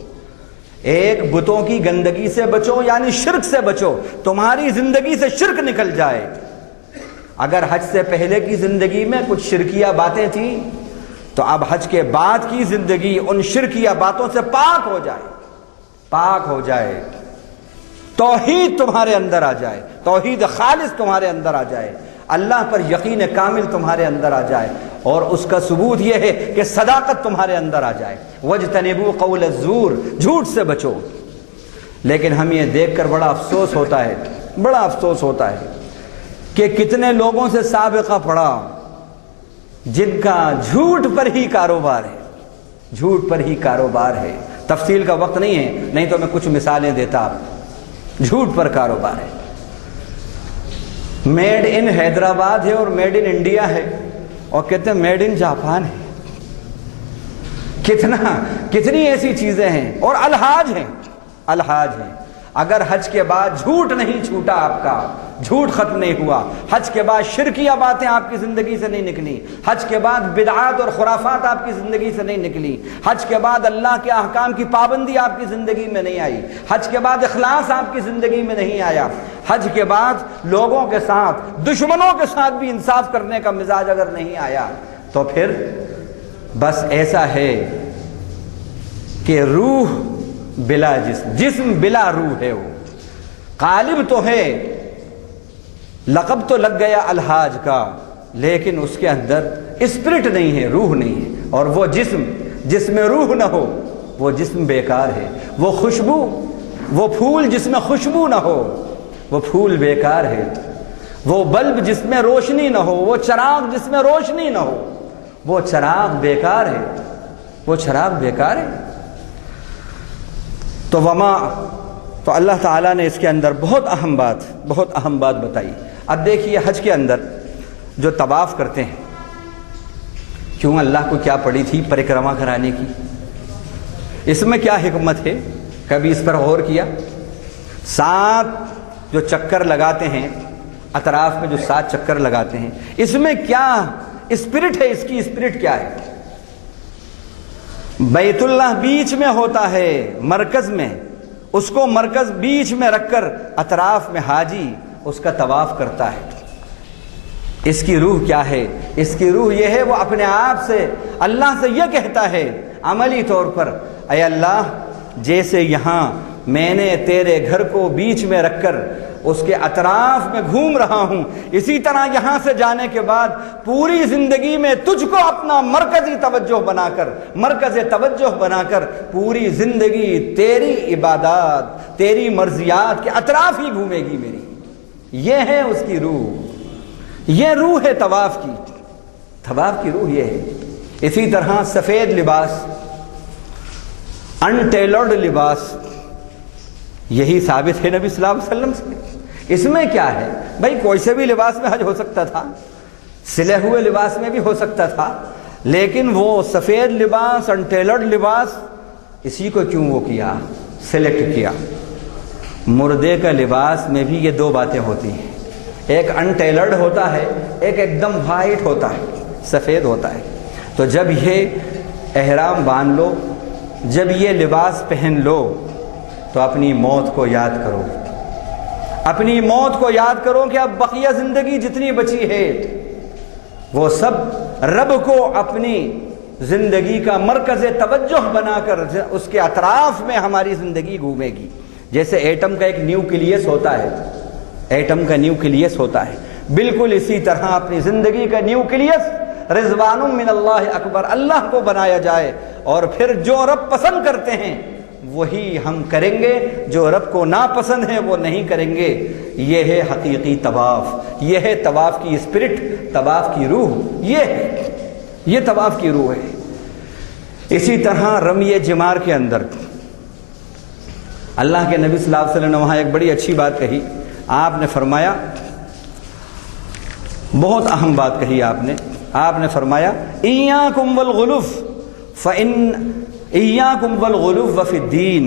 ایک، بتوں کی گندگی سے بچو، یعنی شرک سے بچو، تمہاری زندگی سے شرک نکل جائے۔ اگر حج سے پہلے کی زندگی میں کچھ شرکیہ باتیں تھیں تو اب حج کے بعد کی زندگی ان شرکیہ باتوں سے پاک ہو جائے، پاک ہو جائے، توحید تمہارے اندر آ جائے، توحید خالص تمہارے اندر آ جائے، اللہ پر یقین کامل تمہارے اندر آ جائے، اور اس کا ثبوت یہ ہے کہ صداقت تمہارے اندر آ جائے۔ وَاجْتَنِبُوا قَوْلَ الزُّورِ، جھوٹ سے بچو۔ لیکن ہم یہ دیکھ کر بڑا افسوس ہوتا ہے، بڑا افسوس ہوتا ہے کہ کتنے لوگوں سے سابقہ پڑا جن کا جھوٹ پر ہی کاروبار ہے، جھوٹ پر ہی کاروبار ہے۔ تفصیل کا وقت نہیں ہے، نہیں تو میں کچھ مثالیں دیتا آپ۔ جھوٹ پر کاروبار ہے، میڈ ان حیدرآباد ہے اور میڈ ان انڈیا ہے، اور کہتے ہیں میڈ ان جاپان ہے۔ کتنی ایسی چیزیں ہیں، اور الحاج ہیں، الحاج ہیں۔ اگر حج کے بعد جھوٹ نہیں چھوٹا آپ کا، جھوٹ ختم نہیں ہوا، حج کے بعد شرکیہ باتیں آپ کی زندگی سے نہیں نکلی، حج کے بعد بدعات اور خرافات آپ کی زندگی سے نہیں نکلی، حج کے بعد اللہ کے احکام کی پابندی آپ کی زندگی میں نہیں آئی، حج کے بعد اخلاص آپ کی زندگی میں نہیں آیا، حج کے بعد لوگوں کے ساتھ، دشمنوں کے ساتھ بھی انصاف کرنے کا مزاج اگر نہیں آیا، تو پھر بس ایسا ہے کہ روح بلا جسم، جسم بلا روح ہے۔ وہ قالب تو ہے، لقب تو لگ گیا الحاج کا، لیکن اس کے اندر اسپرٹ نہیں ہے، روح نہیں ہے۔ اور وہ جسم جس میں روح نہ ہو وہ جسم بیکار ہے، وہ خوشبو، وہ پھول جس میں خوشبو نہ ہو وہ پھول بیکار ہے، وہ بلب جس میں روشنی نہ ہو، وہ چراغ جس میں روشنی نہ ہو وہ چراغ بیکار ہے، وہ چراغ بیکار ہے۔ تو اللہ تعالیٰ نے اس کے اندر بہت اہم بات بتائی۔ اب دیکھیے حج کے اندر جو طواف کرتے ہیں، کیوں اللہ کو کیا پڑی تھی پریکرما کرانے کی؟ اس میں کیا حکمت ہے؟ کبھی اس پر غور کیا؟ 7 جو چکر لگاتے ہیں اطراف میں، جو 7 چکر لگاتے ہیں، اس میں کیا اسپرٹ ہے؟ اس کی اسپرٹ کیا ہے؟ بیت اللہ بیچ میں ہوتا ہے، مرکز میں، اس کو مرکز بیچ میں رکھ کر اطراف میں حاجی اس کا طواف کرتا ہے۔ اس کی روح کیا ہے؟ اس کی روح یہ ہے، وہ اپنے آپ سے اللہ سے یہ کہتا ہے عملی طور پر، اے اللہ، جیسے یہاں میں نے تیرے گھر کو بیچ میں رکھ کر اس کے اطراف میں گھوم رہا ہوں، اسی طرح یہاں سے جانے کے بعد پوری زندگی میں تجھ کو اپنا مرکزی توجہ بنا کر، مرکز توجہ بنا کر پوری زندگی تیری عبادات، تیری مرضیات کے اطراف ہی گھومے گی میری۔ یہ ہے اس کی روح، یہ روح ہے طواف کی، طواف کی روح یہ ہے۔ اسی طرح سفید لباس، انٹیلرڈ لباس، یہی ثابت ہے نبی صلی اللہ علیہ وسلم سے۔ اس میں کیا ہے بھائی؟ کوئی سے بھی لباس میں حج ہو سکتا تھا، سلے ہوئے لباس میں بھی ہو سکتا تھا، لیکن وہ سفید لباس، انٹیلرڈ لباس، اسی کو کیوں وہ کیا، سلیکٹ کیا؟ مردے کا لباس میں بھی یہ 2 باتیں ہوتی ہیں، ایک انٹیلرڈ ہوتا ہے، ایک ایک دم وائٹ ہوتا ہے، سفید ہوتا ہے۔ تو جب یہ احرام باندھ لو، جب یہ لباس پہن لو، تو اپنی موت کو یاد کرو، اپنی موت کو یاد کرو کہ اب بقیہ زندگی جتنی بچی ہے وہ سب رب کو اپنی زندگی کا مرکز توجہ بنا کر اس کے اطراف میں ہماری زندگی گھومے گی۔ جیسے ایٹم کا ایک نیوکلیس ہوتا ہے، ایٹم کا نیوکلیس ہوتا ہے، بالکل اسی طرح اپنی زندگی کا نیوکلیس رضوان من اللہ اکبر، اللہ کو بنایا جائے، اور پھر جو رب پسند کرتے ہیں وہی ہم کریں گے، جو رب کو ناپسند ہے وہ نہیں کریں گے۔ یہ ہے حقیقی طواف، یہ ہے طواف کی اسپرٹ، طواف کی روح، یہ ہے، یہ طواف کی روح ہے۔ اسی طرح رمی جمار کے اندر اللہ کے نبی صلی اللہ علیہ وسلم نے وہاں ایک بڑی اچھی بات کہی۔ آپ نے فرمایا، بہت اہم بات کہی آپ نے فرمایا ایاکم والغلف ایاکم والغلو فی الدین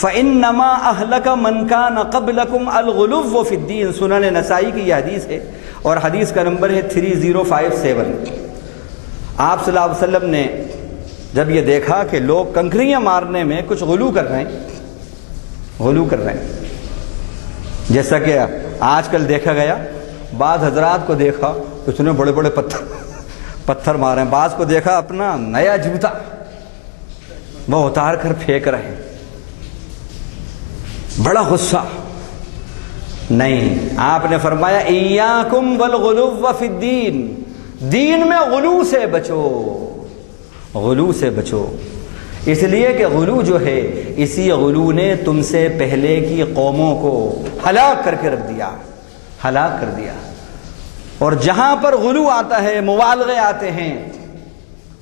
فانما اہلک من کان قبلکم الغلو فی الدین۔ سنن نسائی کی یہ حدیث ہے اور حدیث کا نمبر ہے 3057۔ آپ صلی اللہ علیہ وسلم نے جب یہ دیکھا کہ لوگ کنکریاں مارنے میں کچھ غلو کر رہے ہیں، جیسا کہ آج کل دیکھا گیا، بعض حضرات کو دیکھا اس نے بڑے بڑے پتھر مارے ہیں، بعض کو دیکھا اپنا نیا جوتا وہ اتار کر پھینک رہے ہیں، بڑا غصہ۔ نہیں، آپ نے فرمایا ایاکم والغلو فی الدین، دین میں غلو سے بچو، غلو سے بچو، اس لیے کہ غلو جو ہے اسی غلو نے تم سے پہلے کی قوموں کو ہلاک کر کے رکھ دیا، ہلاک کر دیا۔ اور جہاں پر غلو آتا ہے، مبالغے آتے ہیں،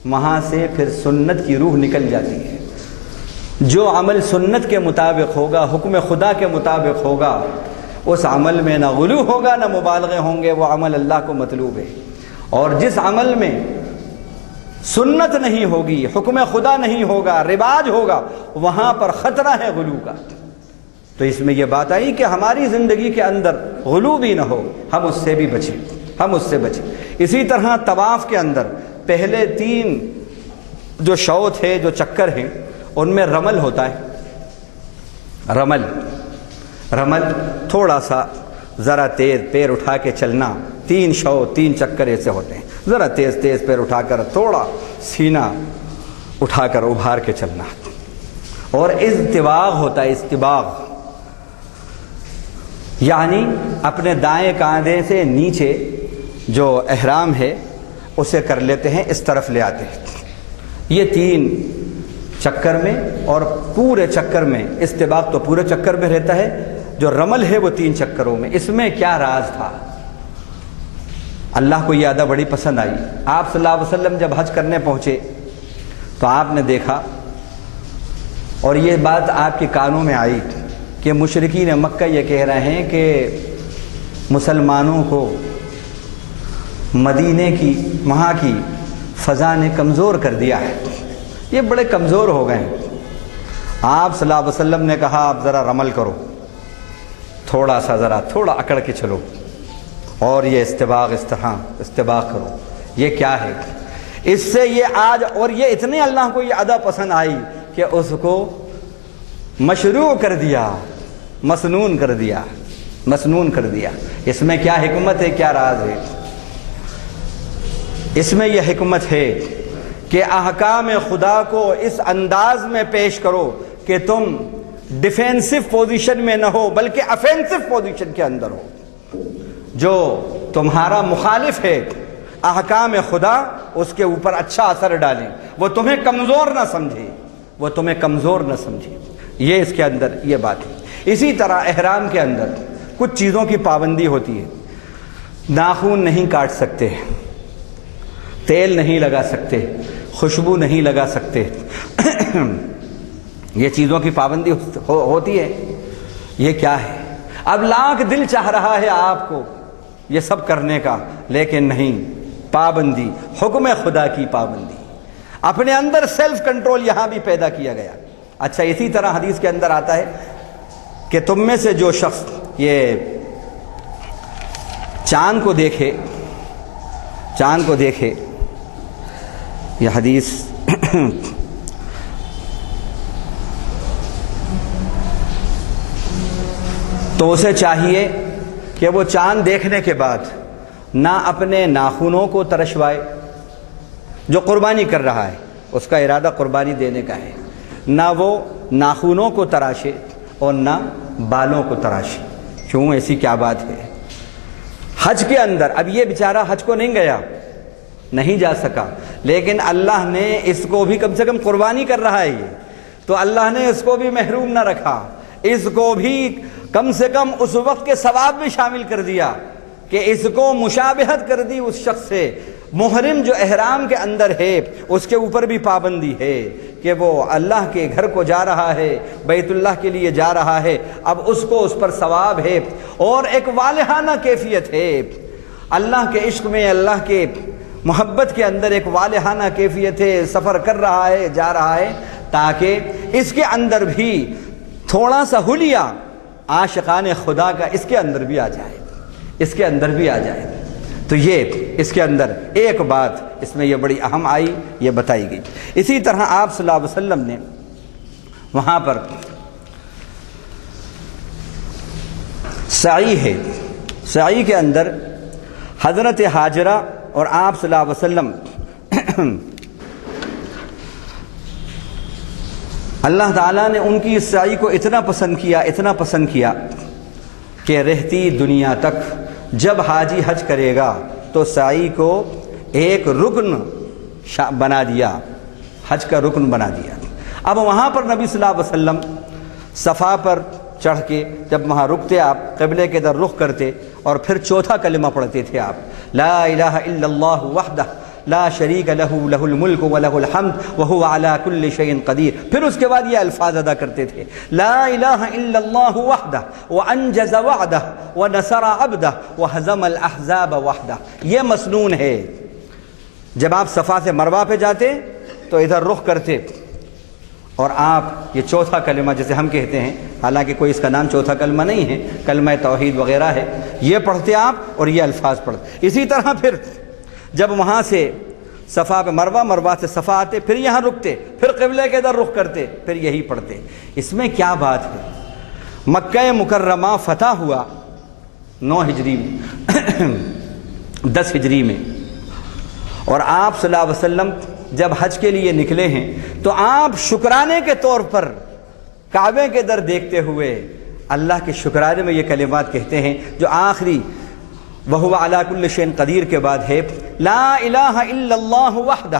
وہاں سے پھر سنت کی روح نکل جاتی ہے۔ جو عمل سنت کے مطابق ہوگا، حکم خدا کے مطابق ہوگا، اس عمل میں نہ غلو ہوگا نہ مبالغے ہوں گے، وہ عمل اللہ کو مطلوب ہے۔ اور جس عمل میں سنت نہیں ہوگی، حکم خدا نہیں ہوگا، رواج ہوگا، وہاں پر خطرہ ہے غلو کا۔ تو اس میں یہ بات آئی کہ ہماری زندگی کے اندر غلو بھی نہ ہو، ہم اس سے بھی بچیں، ہم اس سے بچیں۔ اسی طرح طواف کے اندر پہلے 3 جو شوط ہے، جو چکر ہیں، ان میں رمل ہوتا ہے۔ رمل تھوڑا سا ذرا تیز پیر اٹھا کے چلنا، 3 شوط 3 چکر ایسے ہوتے ہیں، ذرا تیز پیر اٹھا کر تھوڑا سینہ اٹھا کر ابھار کے چلنا۔ اور اصطباغ ہوتا ہے، اصطباغ یعنی اپنے دائیں کاندھے سے نیچے جو احرام ہے اسے کر لیتے ہیں، اس طرف لے آتے ہیں۔ یہ 3 چکر میں، اور پورے چکر میں، اصطباغ تو پورے چکر میں رہتا ہے، جو رمل ہے وہ 3 چکروں میں۔ اس میں کیا راز تھا؟ اللہ کو یہ ادا بڑی پسند آئی۔ آپ صلی اللہ علیہ وسلم جب حج کرنے پہنچے تو آپ نے دیکھا، اور یہ بات آپ کے کانوں میں آئی کہ مشرکین مکہ یہ کہہ رہے ہیں کہ مسلمانوں کو مدینے کی، وہاں کی فضا نے کمزور کر دیا ہے، یہ بڑے کمزور ہو گئے ہیں۔ آپ صلی اللہ علیہ وسلم نے کہا آپ ذرا رمل کرو، تھوڑا اکڑ کے چلو، اور یہ استباغ اس طرح استباغ کرو۔ یہ کیا ہے؟ اس سے یہ آج، اور یہ اتنے اللہ کو یہ ادا پسند آئی کہ اس کو مشروع کر دیا، مسنون کر دیا۔ اس میں کیا حکمت ہے، کیا راز ہے؟ اس میں یہ حکمت ہے کہ احکام خدا کو اس انداز میں پیش کرو کہ تم ڈیفینسو پوزیشن میں نہ ہو بلکہ افینسو پوزیشن کے اندر ہو۔ جو تمہارا مخالف ہے احکام خدا، اس کے اوپر اچھا اثر ڈالیں، وہ تمہیں کمزور نہ سمجھے۔ یہ اس کے اندر یہ بات ہے۔ اسی طرح احرام کے اندر کچھ چیزوں کی پابندی ہوتی ہے، ناخن نہیں کاٹ سکتے، تیل نہیں لگا سکتے، خوشبو نہیں لگا سکتے، یہ چیزوں کی پابندی ہوتی ہے۔ یہ کیا ہے؟ اب لاکھ دل چاہ رہا ہے آپ کو یہ سب کرنے کا، لیکن نہیں، پابندی، حکم خدا کی پابندی، اپنے اندر سیلف کنٹرول یہاں بھی پیدا کیا گیا۔ اچھا، اسی طرح حدیث کے اندر آتا ہے کہ تم میں سے جو شخص یہ چاند کو دیکھے، یہ حدیث تو اسے چاہیے کہ وہ چاند دیکھنے کے بعد نہ اپنے ناخنوں کو ترشوائے، جو قربانی کر رہا ہے اس کا ارادہ قربانی دینے کا ہے، نہ وہ ناخنوں کو تراشے اور نہ بالوں کو تراشے۔ کیوں؟ ایسی کیا بات ہے؟ حج کے اندر، اب یہ بیچارہ حج کو نہیں گیا، نہیں جا سکا، لیکن اللہ نے اس کو بھی کم سے کم قربانی کر رہا ہے، یہ تو اللہ نے اس کو بھی محروم نہ رکھا، اس کو بھی کم سے کم اس وقت کے ثواب میں شامل کر دیا کہ اس کو مشابہت کر دی اس شخص سے۔ محرم جو احرام کے اندر ہے اس کے اوپر بھی پابندی ہے کہ وہ اللہ کے گھر کو جا رہا ہے، بیت اللہ کے لیے جا رہا ہے، اب اس کو اس پر ثواب ہے، اور ایک والہانہ کیفیت ہے اللہ کے عشق میں، اللہ کے محبت کے اندر ایک والہانہ کیفیت ہے، سفر کر رہا ہے، جا رہا ہے، تاکہ اس کے اندر بھی تھوڑا سا حلیہ عاشقان خدا کا اس کے اندر بھی آ جائے، تو یہ اس کے اندر ایک بات اس میں یہ بڑی اہم آئی، یہ بتائی گئی۔ اسی طرح آپ صلی اللہ علیہ وسلم نے وہاں پر سعی ہے، سعی کے اندر حضرت حاجرہ اور آپ صلی اللہ علیہ وسلم اللہ تعالیٰ نے ان کی اس سعی کو اتنا پسند کیا کہ رہتی دنیا تک جب حاجی حج کرے گا تو سعی کو ایک رکن بنا دیا، حج کا رکن بنا دیا۔ اب وہاں پر نبی صلی اللہ علیہ وسلم صفا پر چڑھ کے جب وہاں رکتے، آپ قبلے کے در رخ کرتے اور پھر چوتھا کلمہ پڑھتے تھے آپ، لا الہ الا اللہ وحدہ لا شریک لہ لہ الملک ولہ الحمد وہو علی کل شیء قدیر۔ پھر اس کے بعد یہ الفاظ ادا کرتے تھے، لا الہ الا اللہ وحدہ وانجز وعدہ ونصر عبدہ وہزم الاحزاب وحدہ۔ یہ مسنون ہے۔ جب آپ صفا سے مروہ پہ جاتے تو ادھر رخ کرتے اور آپ یہ چوتھا کلمہ جسے ہم کہتے ہیں، حالانکہ کوئی اس کا نام چوتھا کلمہ نہیں ہے، کلمہ توحید وغیرہ ہے، یہ پڑھتے آپ اور یہ الفاظ پڑھتے۔ اسی طرح پھر جب وہاں سے صفا پہ مروہ سے صفا آتے، پھر یہاں رکتے، پھر قبلے کے ادھر رخ کرتے، پھر یہی پڑھتے۔ اس میں کیا بات ہے؟ مکہ مکرمہ فتح ہوا 9 ہجری میں 10 ہجری میں، اور آپ صلی اللہ علیہ وسلم جب حج کے لیے نکلے ہیں تو آپ شکرانے کے طور پر کعبے کے در دیکھتے ہوئے اللہ کے شکرانے میں یہ کلمات کہتے ہیں جو آخری وَهُوَ عَلَى كُلِّ شَيْءٍ قدیر کے بعد ہے، لا الہ الا اللہ وحدہ،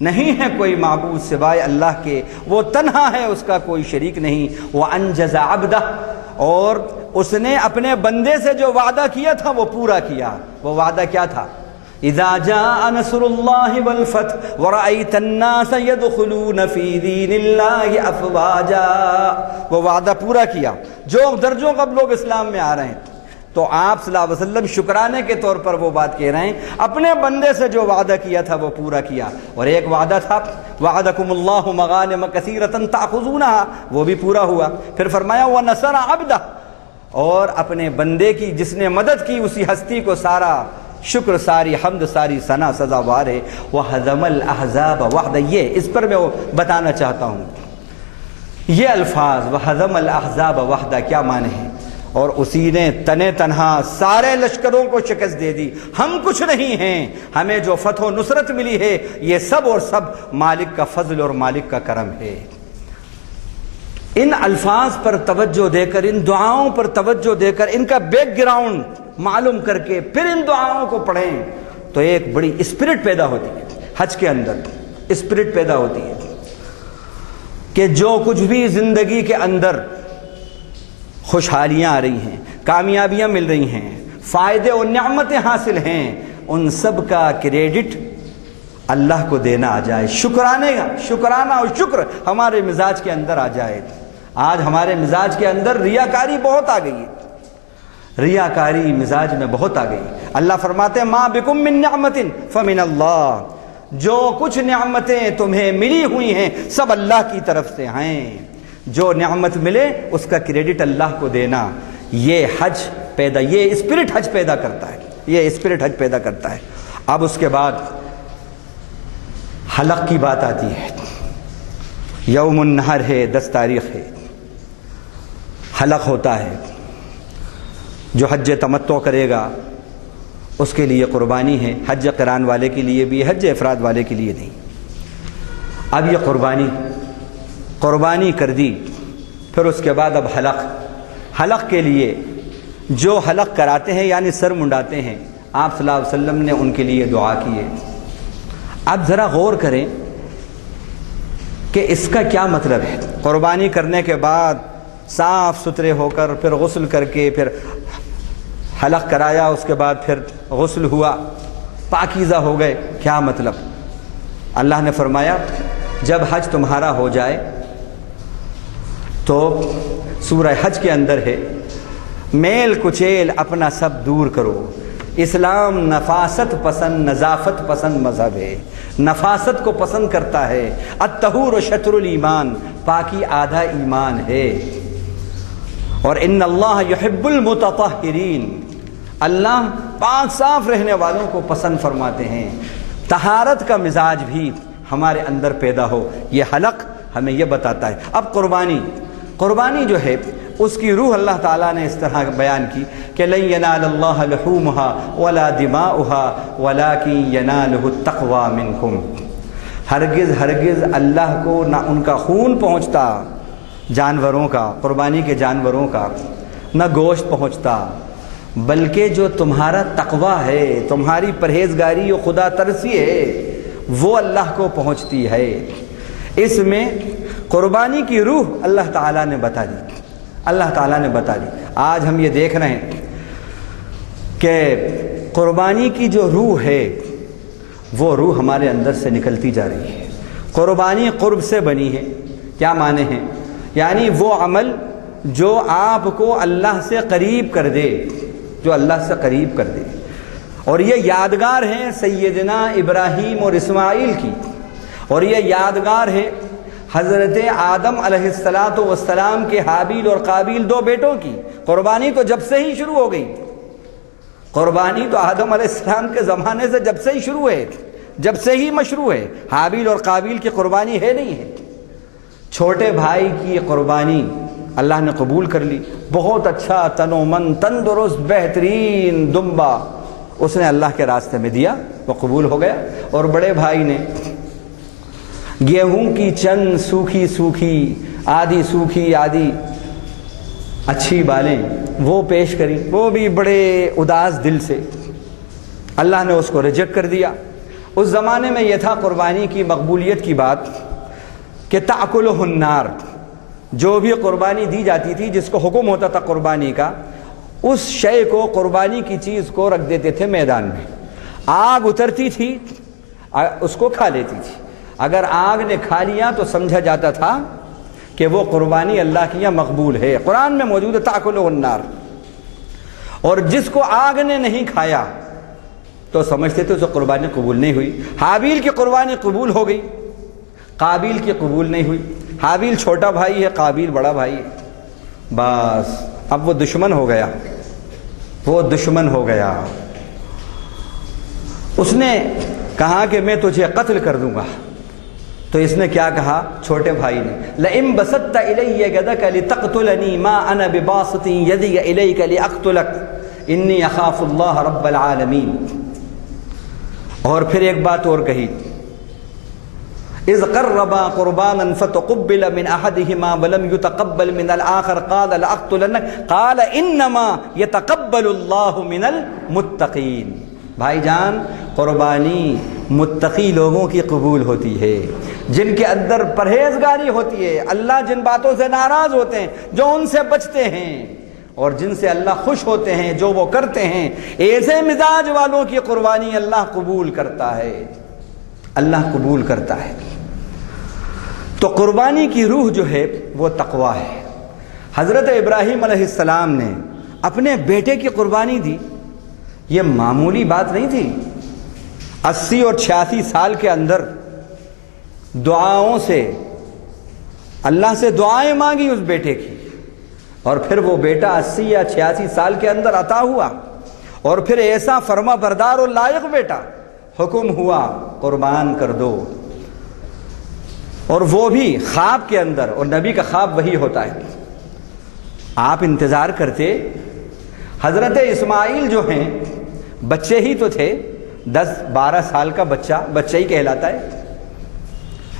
نہیں ہے کوئی معبود سوائے اللہ کے، وہ تنہا ہے، اس کا کوئی شریک نہیں، وَأَنْجَزَ عَبْدَهُ، اور اس نے اپنے بندے سے جو وعدہ کیا تھا وہ پورا کیا۔ وہ وعدہ کیا تھا؟ اذا جاء نصر اللہ والفتح ورأیت الناس يدخلون فی دین اللہ افواجا، وہ وعدہ پورا کیا، جو درجوں قبل لوگ اسلام میں آ رہے ہیں۔ تو آپ صلی اللہ علیہ وسلم شکرانے کے طور پر وہ بات کہہ رہے ہیں، اپنے بندے سے جو وعدہ کیا تھا وہ پورا کیا۔ اور ایک وعدہ تھا وعدکم اللہ مغانم کثیرۃ تأخذونہا، وہ بھی پورا ہوا۔ پھر فرمایا وَنَصَرَ عَبْدَهُ، اور اپنے بندے کی جس نے مدد کی اسی ہستی کو سارا شکر، ساری حمد، ساری ثنا سزاوار ہے۔ وَهَزَمَ الْأَحْزَابَ وَحْدَهُ، یہ اس پر میں بتانا چاہتا ہوں، یہ الفاظ وَهَزَمَ الْأَحْزَابَ وَحْدَهُ کیا معنی ہے؟ اور اسی نے تنے تنہا سارے لشکروں کو شکست دے دی۔ ہم کچھ نہیں ہیں، ہمیں جو فتح و نصرت ملی ہے یہ سب اور سب مالک کا فضل اور مالک کا کرم ہے۔ ان الفاظ پر توجہ دے کر، ان دعاؤں پر توجہ دے کر، ان کا بیک گراؤنڈ معلوم کر کے پھر ان دعاؤں کو پڑھیں تو ایک بڑی اسپرٹ پیدا ہوتی ہے۔ حج کے اندر اسپرٹ پیدا ہوتی ہے کہ جو کچھ بھی زندگی کے اندر خوشحالیاں آ رہی ہیں، کامیابیاں مل رہی ہیں، فائدے اور نعمتیں حاصل ہیں، ان سب کا کریڈٹ اللہ کو دینا آ جائے، شکرانہ اور شکر ہمارے مزاج کے اندر آ جائے۔ آج ہمارے مزاج کے اندر ریاکاری بہت آ گئی ہے، ریاکاری مزاج میں بہت آ گئی۔ اللہ فرماتے ہیں ما بکم من نعمت فمن اللہ، جو کچھ نعمتیں تمہیں ملی ہوئی ہیں سب اللہ کی طرف سے ہیں، جو نعمت ملے اس کا کریڈٹ اللہ کو دینا، یہ حج پیدا، یہ اسپرٹ حج پیدا کرتا ہے، یہ اسپرٹ حج پیدا کرتا ہے۔ اب اس کے بعد حلق کی بات آتی ہے۔ یوم النحر ہے، 10 تاریخ ہے، حلق ہوتا ہے۔ جو حج تمتع کرے گا اس کے لیے قربانی ہے، حج قران والے کے لیے بھی، حج افراد والے کے لیے نہیں۔ اب یہ قربانی کر دی، پھر اس کے بعد اب حلق کے لیے جو حلق کراتے ہیں یعنی سر منڈاتے ہیں، آپ صلی اللہ علیہ وسلم نے ان کے لیے دعا کی ہے۔ اب ذرا غور کریں کہ اس کا کیا مطلب ہے۔ قربانی کرنے کے بعد صاف ستھرے ہو کر پھر غسل کر کے پھر حلق کرایا، اس کے بعد پھر غسل ہوا، پاکیزہ ہو گئے، کیا مطلب؟ اللہ نے فرمایا جب حج تمہارا ہو جائے تو سورہ حج کے اندر ہے میل کچیل اپنا سب دور کرو۔ اسلام نفاست پسند، نظافت پسند مذہب ہے، نفاست کو پسند کرتا ہے۔ الطہور شطر الایمان، پاکی آدھا ایمان ہے۔ اور ان اللہ یحب المتطہرین، اللہ پاک صاف رہنے والوں کو پسند فرماتے ہیں۔ طہارت کا مزاج بھی ہمارے اندر پیدا ہو، یہ حلق ہمیں یہ بتاتا ہے۔ اب قربانی جو ہے اس کی روح اللہ تعالیٰ نے اس طرح بیان کی کہ لن ینال اللہ لحومها ولا دماؤها ولکن ینالہ التقوی منکم، ہرگز اللہ کو نہ ان کا خون پہنچتا، جانوروں کا، قربانی کے جانوروں کا، نہ گوشت پہنچتا، بلکہ جو تمہارا تقوی ہے، تمہاری پرہیزگاری و خدا ترسی ہے، وہ اللہ کو پہنچتی ہے۔ اس میں قربانی کی روح اللہ تعالیٰ نے بتا دی، اللہ تعالیٰ نے بتا دی۔ آج ہم یہ دیکھ رہے ہیں کہ قربانی کی جو روح ہے وہ روح ہمارے اندر سے نکلتی جا رہی ہے۔ قربانی قرب سے بنی ہے، کیا معنی ہے؟ یعنی وہ عمل جو آپ کو اللہ سے قریب کر دے، جو اللہ سے قریب کر دے۔ اور یہ یادگار ہے سیدنا ابراہیم اور اسماعیل کی، اور یہ یادگار ہے حضرت آدم علیہ السلام کے حابیل اور قابیل دو بیٹوں کی قربانی تو جب سے ہی شروع ہو گئی. قربانی تو آدم علیہ السلام کے زمانے سے جب سے ہی شروع ہے، جب سے ہی مشروع ہے. حابیل اور قابیل کی قربانی ہے نہیں ہے. چھوٹے بھائی کی قربانی اللہ نے قبول کر لی. بہت اچھا تن و من تندرست بہترین دمبا اس نے اللہ کے راستے میں دیا، وہ قبول ہو گیا. اور بڑے بھائی نے گیہوں کی چند سوکھی آدھی سوکھی آدھی اچھی بالیں وہ پیش کری، وہ بھی بڑے اداس دل سے. اللہ نے اس کو ریجیکٹ کر دیا. اس زمانے میں یہ تھا قربانی کی مقبولیت کی بات کہ تأکلہ النار، جو بھی قربانی دی جاتی تھی جس کو حکم ہوتا تھا قربانی کا، اس شے کو قربانی کی چیز کو رکھ دیتے تھے میدان میں. آگ اترتی تھی اس کو کھا لیتی تھی. اگر آگ نے کھا لیا تو سمجھا جاتا تھا کہ وہ قربانی اللہ کی یہاں مقبول ہے. قرآن میں موجود ہے تأکلہ النار. اور جس کو آگ نے نہیں کھایا تو سمجھتے تھے اسے قربانی قبول نہیں ہوئی. حابیل کی قربانی قبول ہو گئی، قابیل کی قبول نہیں ہوئی. حابیل چھوٹا بھائی ہے، قابیل بڑا بھائی ہے. بس اب وہ دشمن ہو گیا، وہ دشمن ہو گیا. اس نے کہا کہ میں تجھے قتل کر دوں گا. تو اس نے کیا کہا چھوٹے بھائی نے؟ لئن بسطت الی یدک لتقتلنی ما انا بباسط یدی الیک لاقتلک انی اخاف اللہ رب العالمین. اور پھر ایک بات اور کہی، اذ قربا قربانا فتقبل من احدهما ولم يتقبل من الاخر قال لاقتلنك قال انما يتقبل الله من المتقین. بھائی جان، قربانی متقی لوگوں کی قبول ہوتی ہے، جن کے اندر پرہیزگاری ہوتی ہے. اللہ جن باتوں سے ناراض ہوتے ہیں، جو ان سے بچتے ہیں، اور جن سے اللہ خوش ہوتے ہیں، جو وہ کرتے ہیں، ایسے مزاج والوں کی قربانی اللہ قبول کرتا ہے. اللہ قبول کرتا ہے. تو قربانی کی روح جو ہے وہ تقویٰ ہے. حضرت ابراہیم علیہ السلام نے اپنے بیٹے کی قربانی دی. یہ معمولی بات نہیں تھی. 80 اور 86 سال کے اندر دعاؤں سے اللہ سے دعائیں مانگی اس بیٹے کی، اور پھر وہ بیٹا 80 یا 86 سال کے اندر عطا ہوا. اور پھر ایسا فرما بردار اور لائق بیٹا، حکم ہوا قربان کر دو. اور وہ بھی خواب کے اندر، اور نبی کا خواب وہی ہوتا ہے. آپ انتظار کرتے. حضرت اسماعیل جو ہیں بچے ہی تو تھے، 10-12 سال کا بچہ ہی کہلاتا ہے.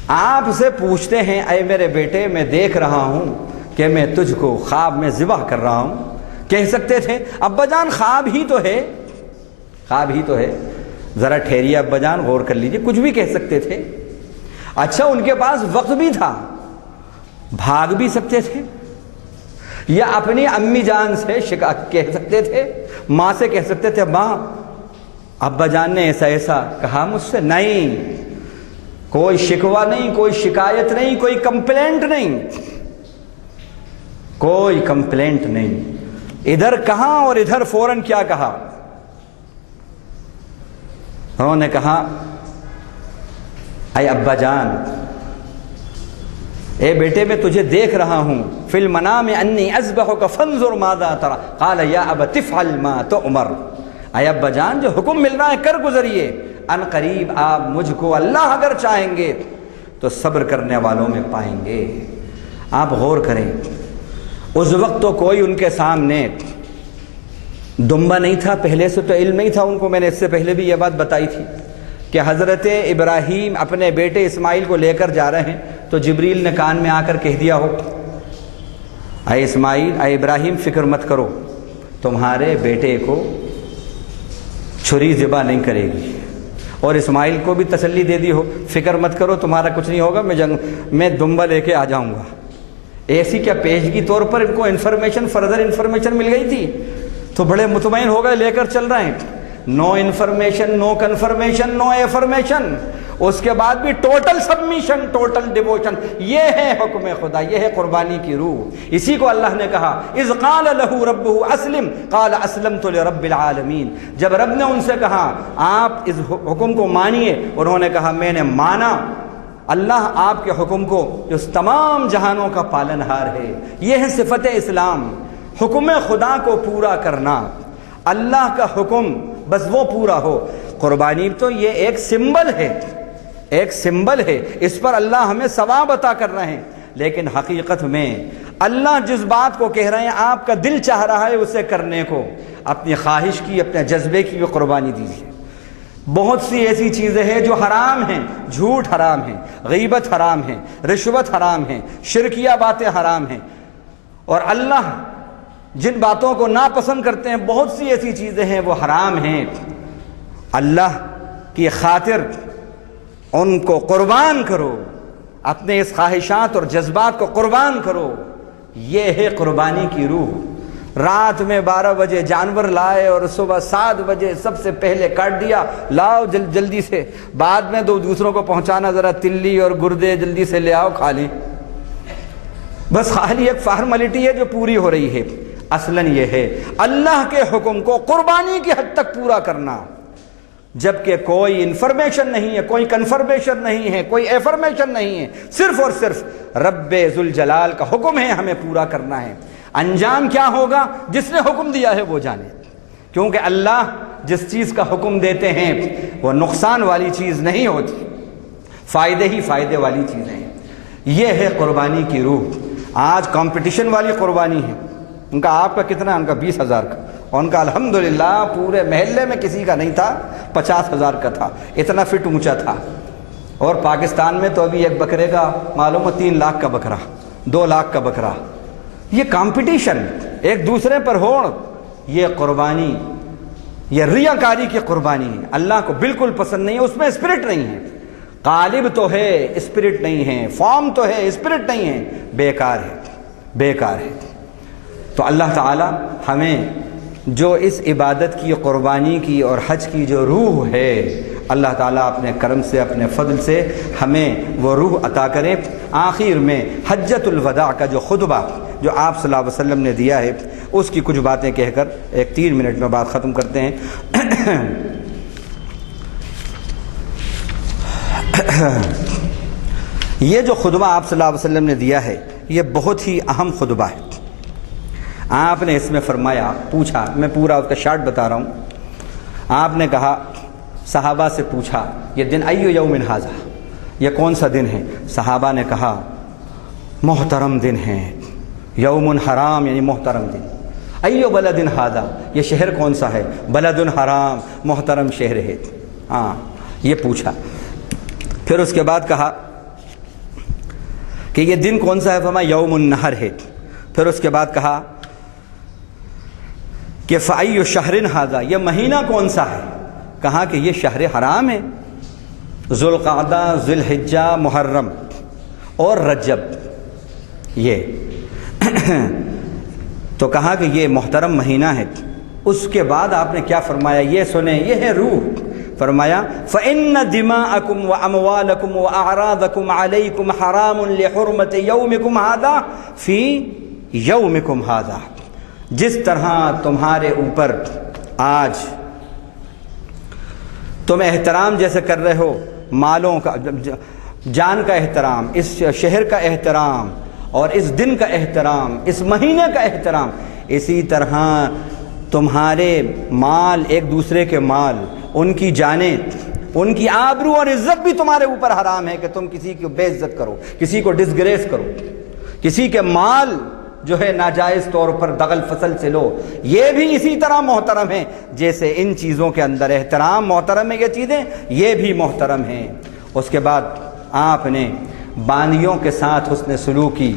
آپ سے پوچھتے ہیں اے میرے بیٹے، میں دیکھ رہا ہوں کہ میں تجھ کو خواب میں ذبح کر رہا ہوں. کہہ سکتے تھے ابا جان خواب ہی تو ہے، خواب ہی تو ہے، ذرا ٹھہریے ابا جان غور کر لیجئے، کچھ بھی کہہ سکتے تھے. اچھا ان کے پاس وقت بھی تھا، بھاگ بھی سکتے تھے، یا اپنی امی جان سے کہہ سکتے تھے، ماں سے کہہ سکتے تھے ماں ابا جان نے ایسا ایسا کہا مجھ سے. نہیں، کوئی شکوہ نہیں، کوئی شکایت نہیں، کوئی کمپلینٹ نہیں، کوئی کمپلینٹ نہیں. ادھر کہاں اور ادھر فوراً کیا کہا؟ انہوں نے کہا اے ابا جان، اے بیٹے میں تجھے دیکھ رہا ہوں، فی المنام انی اذبحک فانظر ماذا تری. قال یا ابت افعل ما تؤمر. اے ابا جان جو حکم مل رہا ہے کر گزریے، ان قریب آپ مجھ کو اللہ اگر چاہیں گے تو صبر کرنے والوں میں پائیں گے. آپ غور کریں، اس وقت تو کوئی ان کے سامنے دمبا نہیں تھا، پہلے سے تو علم نہیں تھا ان کو. میں نے اس سے پہلے بھی یہ بات بتائی تھی کہ حضرت ابراہیم اپنے بیٹے اسماعیل کو لے کر جا رہے ہیں تو جبریل نے کان میں آ کر کہہ دیا ہو اے اسماعیل، اے ابراہیم فکر مت کرو، تمہارے بیٹے کو چھری ذبح نہیں کرے گی. اور اسماعیل کو بھی تسلی دے دی ہو فکر مت کرو تمہارا کچھ نہیں ہوگا، میں دمبا لے کے آ جاؤں گا. ایسی کیا پیشگی طور پر ان کو انفارمیشن، فردر انفارمیشن مل گئی تھی تو بڑے مطمئن ہو گئے، لے کر چل رہے ہیں. نو انفارمیشن، نو کنفرمیشن، نو ایفرمیشن، اس کے بعد بھی ٹوٹل سبمیشن، ٹوٹل ڈیووشن. یہ ہے حکم خدا، یہ ہے قربانی کی روح. اسی کو اللہ نے کہا اذ قال له ربه اسلم قال اسلمت لرب العالمین. جب رب نے ان سے کہا آپ اس حکم کو مانیے، انہوں نے کہا میں نے مانا اللہ آپ کے حکم کو جو تمام جہانوں کا پالنہار ہے، یہ ہے صفت اسلام، حکم خدا کو پورا کرنا، اللہ کا حکم بس وہ پورا ہو۔ قربانی تو یہ ایک سمبل ہے، ایک سمبل ہے، اس پر اللہ ہمیں ثواب عطا کر رہے ہیں، لیکن حقیقت میں اللہ جس بات کو کہہ رہے ہیں آپ کا دل چاہ رہا ہے اسے کرنے کو، اپنی خواہش کی، اپنے جذبے کی وہ قربانی دیجیے۔ بہت سی ایسی چیزیں ہیں جو حرام ہیں، جھوٹ حرام ہے، غیبت حرام ہے، رشوت حرام ہے، شرکیہ باتیں حرام ہیں، اور اللہ جن باتوں کو ناپسند کرتے ہیں بہت سی ایسی چیزیں ہیں وہ حرام ہیں۔ اللہ کی خاطر ان کو قربان کرو، اپنے اس خواہشات اور جذبات کو قربان کرو، یہ ہے قربانی کی روح۔ رات میں 12 بجے جانور لائے اور صبح 7 بجے سب سے پہلے کاٹ دیا، لاؤ جلدی سے، بعد میں دوسروں کو پہنچانا، ذرا تلی اور گردے جلدی سے لے آؤ کھا لیں، بس خالی ایک فارمیلٹی ہے جو پوری ہو رہی ہے۔ اصلاً یہ ہے اللہ کے حکم کو قربانی کی حد تک پورا کرنا، جبکہ کوئی انفارمیشن نہیں ہے، کوئی کنفرمیشن نہیں ہے، کوئی ایفرمیشن نہیں ہے، صرف اور صرف رب ذوالجلال کا حکم ہے، ہمیں پورا کرنا ہے۔ انجام کیا ہوگا جس نے حکم دیا ہے وہ جانے، کیونکہ اللہ جس چیز کا حکم دیتے ہیں وہ نقصان والی چیز نہیں ہوتی، فائدے ہی فائدے والی چیزیں ہیں۔ یہ ہے قربانی کی روح۔ آج کمپٹیشن والی قربانی ہے، ان کا آپ کا کتنا، ان کا 20,000 کا، اور ان کا الحمدللہ پورے محلے میں کسی کا نہیں تھا، 50,000 کا تھا، اتنا فٹ اونچا تھا۔ اور پاکستان میں تو ابھی ایک بکرے کا معلوم ہے 3 لاکھ کا بکرا، 2 لاکھ کا بکرا۔ یہ کمپٹیشن، ایک دوسرے پر ہوڑ، یہ قربانی، یہ ریاکاری کی قربانی ہے، اللہ کو بالکل پسند نہیں ہے، اس میں اسپرٹ نہیں ہے، قالب تو ہے اسپرٹ نہیں ہے، فارم تو ہے اسپرٹ نہیں ہے، بیکار ہے، بیکار ہے۔ تو اللہ تعالی ہمیں جو اس عبادت کی، قربانی کی اور حج کی جو روح ہے، اللہ تعالیٰ اپنے کرم سے، اپنے فضل سے ہمیں وہ روح عطا کرے۔ آخر میں حجۃ الوداع کا جو خطبہ جو آپ صلی اللہ علیہ وسلم نے دیا ہے، اس کی کچھ باتیں کہہ کر ایک 3 منٹ میں بات ختم کرتے ہیں۔ یہ جو خطبہ آپ صلی اللہ علیہ وسلم نے دیا ہے یہ بہت ہی اہم خطبہ ہے۔ آپ نے اس میں فرمایا، پوچھا، میں پورا اس کا شارٹ بتا رہا ہوں، آپ نے کہا، صحابہ سے پوچھا یہ دن ایو یوم ھذا، یہ کون سا دن ہے؟ صحابہ نے کہا محترم دن ہے، یوم حرام یعنی محترم دن۔ ایو بلد ھذا، یہ شہر کون سا ہے؟ بلد حرام، محترم شہر ہے۔ ہاں یہ پوچھا، پھر اس کے بعد کہا کہ یہ دن کون سا ہے؟ فرمایا یوم النحر ہے۔ پھر اس کے بعد کہا کہ فَأَيُّ شَهْرٍ هَذَا، یہ مہینہ کون سا ہے؟ کہا کہ یہ شہر حرام ہے، ذوالقعدہ، ذوالحجہ، محرم اور رجب، یہ تو کہا کہ یہ محترم مہینہ ہے۔ اس کے بعد آپ نے کیا فرمایا؟ یہ سنیں، یہ ہے روح۔ فرمایا فَإِنَّ دِمَاءَكُمْ وَأَمْوَالَكُمْ وَأَعْرَاضَكُمْ عَلَيْكُمْ حَرَامٌ لِحُرْمَةِ يَوْمِكُمْ هَذَا فِي يَوْمِكُمْ هَذَا۔ جس طرح تمہارے اوپر آج تم احترام جیسے کر رہے ہو، مالوں کا، جان کا احترام، اس شہر کا احترام اور اس دن کا احترام، اس مہینے کا احترام، اسی طرح تمہارے مال، ایک دوسرے کے مال، ان کی جانیں، ان کی آبرو اور عزت بھی تمہارے اوپر حرام ہے کہ تم کسی کی بے عزت کرو، کسی کو ڈسگریس کرو، کسی کے مال جو ہے ناجائز طور پر دغل فصل سے لو۔ یہ بھی اسی طرح محترم ہے جیسے ان چیزوں کے اندر احترام محترم ہے، یہ چیزیں یہ بھی محترم ہیں۔ اس کے بعد آپ نے بانیوں کے ساتھ حسن سلوک کی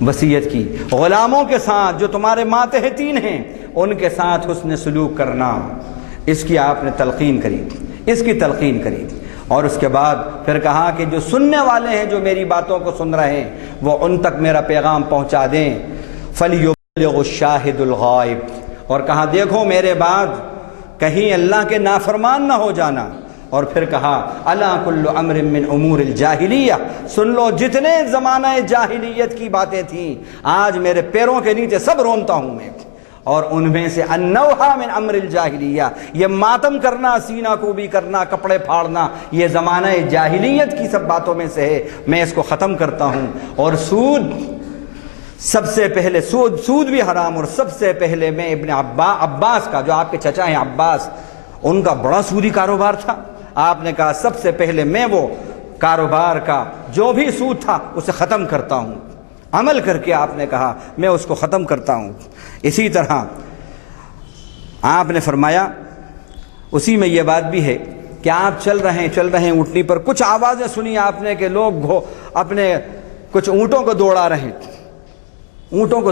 وصیت کی، غلاموں کے ساتھ جو تمہارے ماتحتین ہیں ان کے ساتھ حسن سلوک کرنا، اس کی آپ نے تلقین کری، اس کی تلقین کری۔ اور اس کے بعد پھر کہا کہ جو سننے والے ہیں، جو میری باتوں کو سن رہے ہیں، وہ ان تک میرا پیغام پہنچا دیں۔ فَلْيُبْلِغُ الشَّاهِدُ الْغَائِبُ، اور کہا دیکھو میرے بعد کہیں اللہ کے نافرمان نہ ہو جانا۔ اور پھر کہا الا کل امر من امور الجاہلیہ، سن لو جتنے زمانہ جاہلیت کی باتیں تھیں آج میرے پیروں کے نیچے سب رونتا ہوں میں، اور ان میں سے النوحہ من امر الجاہلیہ، یہ ماتم کرنا، سینہ کو بھی کرنا، کپڑے پھاڑنا، یہ زمانہ جاہلیت کی سب باتوں میں سے ہے، میں اس کو ختم کرتا ہوں۔ اور سود، سب سے پہلے سود بھی حرام، اور سب سے پہلے میں ابن عباس کا، جو آپ کے چچا ہیں عباس، ان کا بڑا سودی کاروبار تھا، آپ نے کہا سب سے پہلے میں وہ کاروبار کا جو بھی سود تھا اسے ختم کرتا ہوں۔ عمل کر کے آپ نے کہا میں اس کو ختم کرتا ہوں۔ اسی طرح آپ نے فرمایا، اسی میں یہ بات بھی ہے کہ آپ چل رہے ہیں اونٹنی پر، کچھ آوازیں سنی آپ نے کہ لوگ اپنے کچھ اونٹوں کو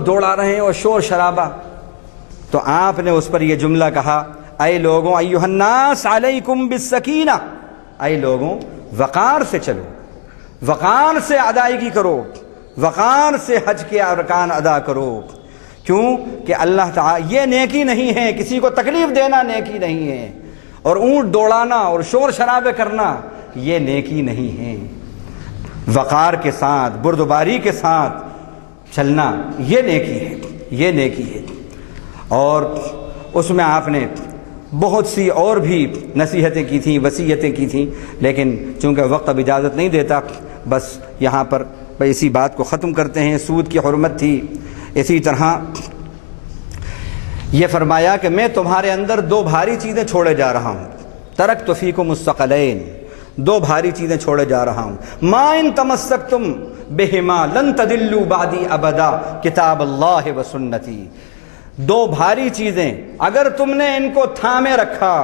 دوڑا رہے ہیں اور شور شرابہ، تو آپ نے اس پر یہ جملہ کہا، اے لوگوں، ایھا الناس علیکم بالسکینہ، اے لوگوں وقار سے چلو، وقار سے ادائیگی کرو، وقار سے حج کے ارکان ادا کرو۔ کیوں کہ اللہ تعالی، یہ نیکی نہیں ہے، کسی کو تکلیف دینا نیکی نہیں ہے، اور اونٹ دوڑانا اور شور شرابے کرنا یہ نیکی نہیں ہے، وقار کے ساتھ، بردباری کے ساتھ چلنا یہ نیکی ہے۔ اور اس میں آپ نے بہت سی اور بھی نصیحتیں کی تھیں، وصیتیں کی تھیں، لیکن چونکہ وقت اب اجازت نہیں دیتا، بس یہاں پر اسی بات کو ختم کرتے ہیں۔ سود کی حرمت تھی۔ اسی طرح یہ فرمایا کہ میں تمہارے اندر دو بھاری چیزیں چھوڑے جا رہا ہوں، ترکت فیکم الثقلین، دو بھاری چیزیں چھوڑے جا رہا ہوں، ما ان تمسکتم بہما لن تضلوا بعدی ابدا، کتاب اللہ و سنتی۔ دو بھاری چیزیں اگر تم نے ان کو تھامے رکھا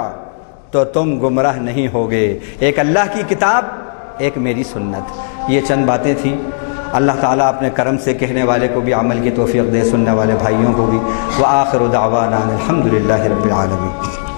تو تم گمراہ نہیں ہوگے، ایک اللہ کی کتاب، ایک میری سنت۔ یہ چند باتیں تھیں۔ اللہ تعالیٰ اپنے کرم سے کہنے والے کو بھی عمل کی توفیق دے، سننے والے بھائیوں کو بھی۔ وآخر دعوانا الحمدللہ رب العالمین۔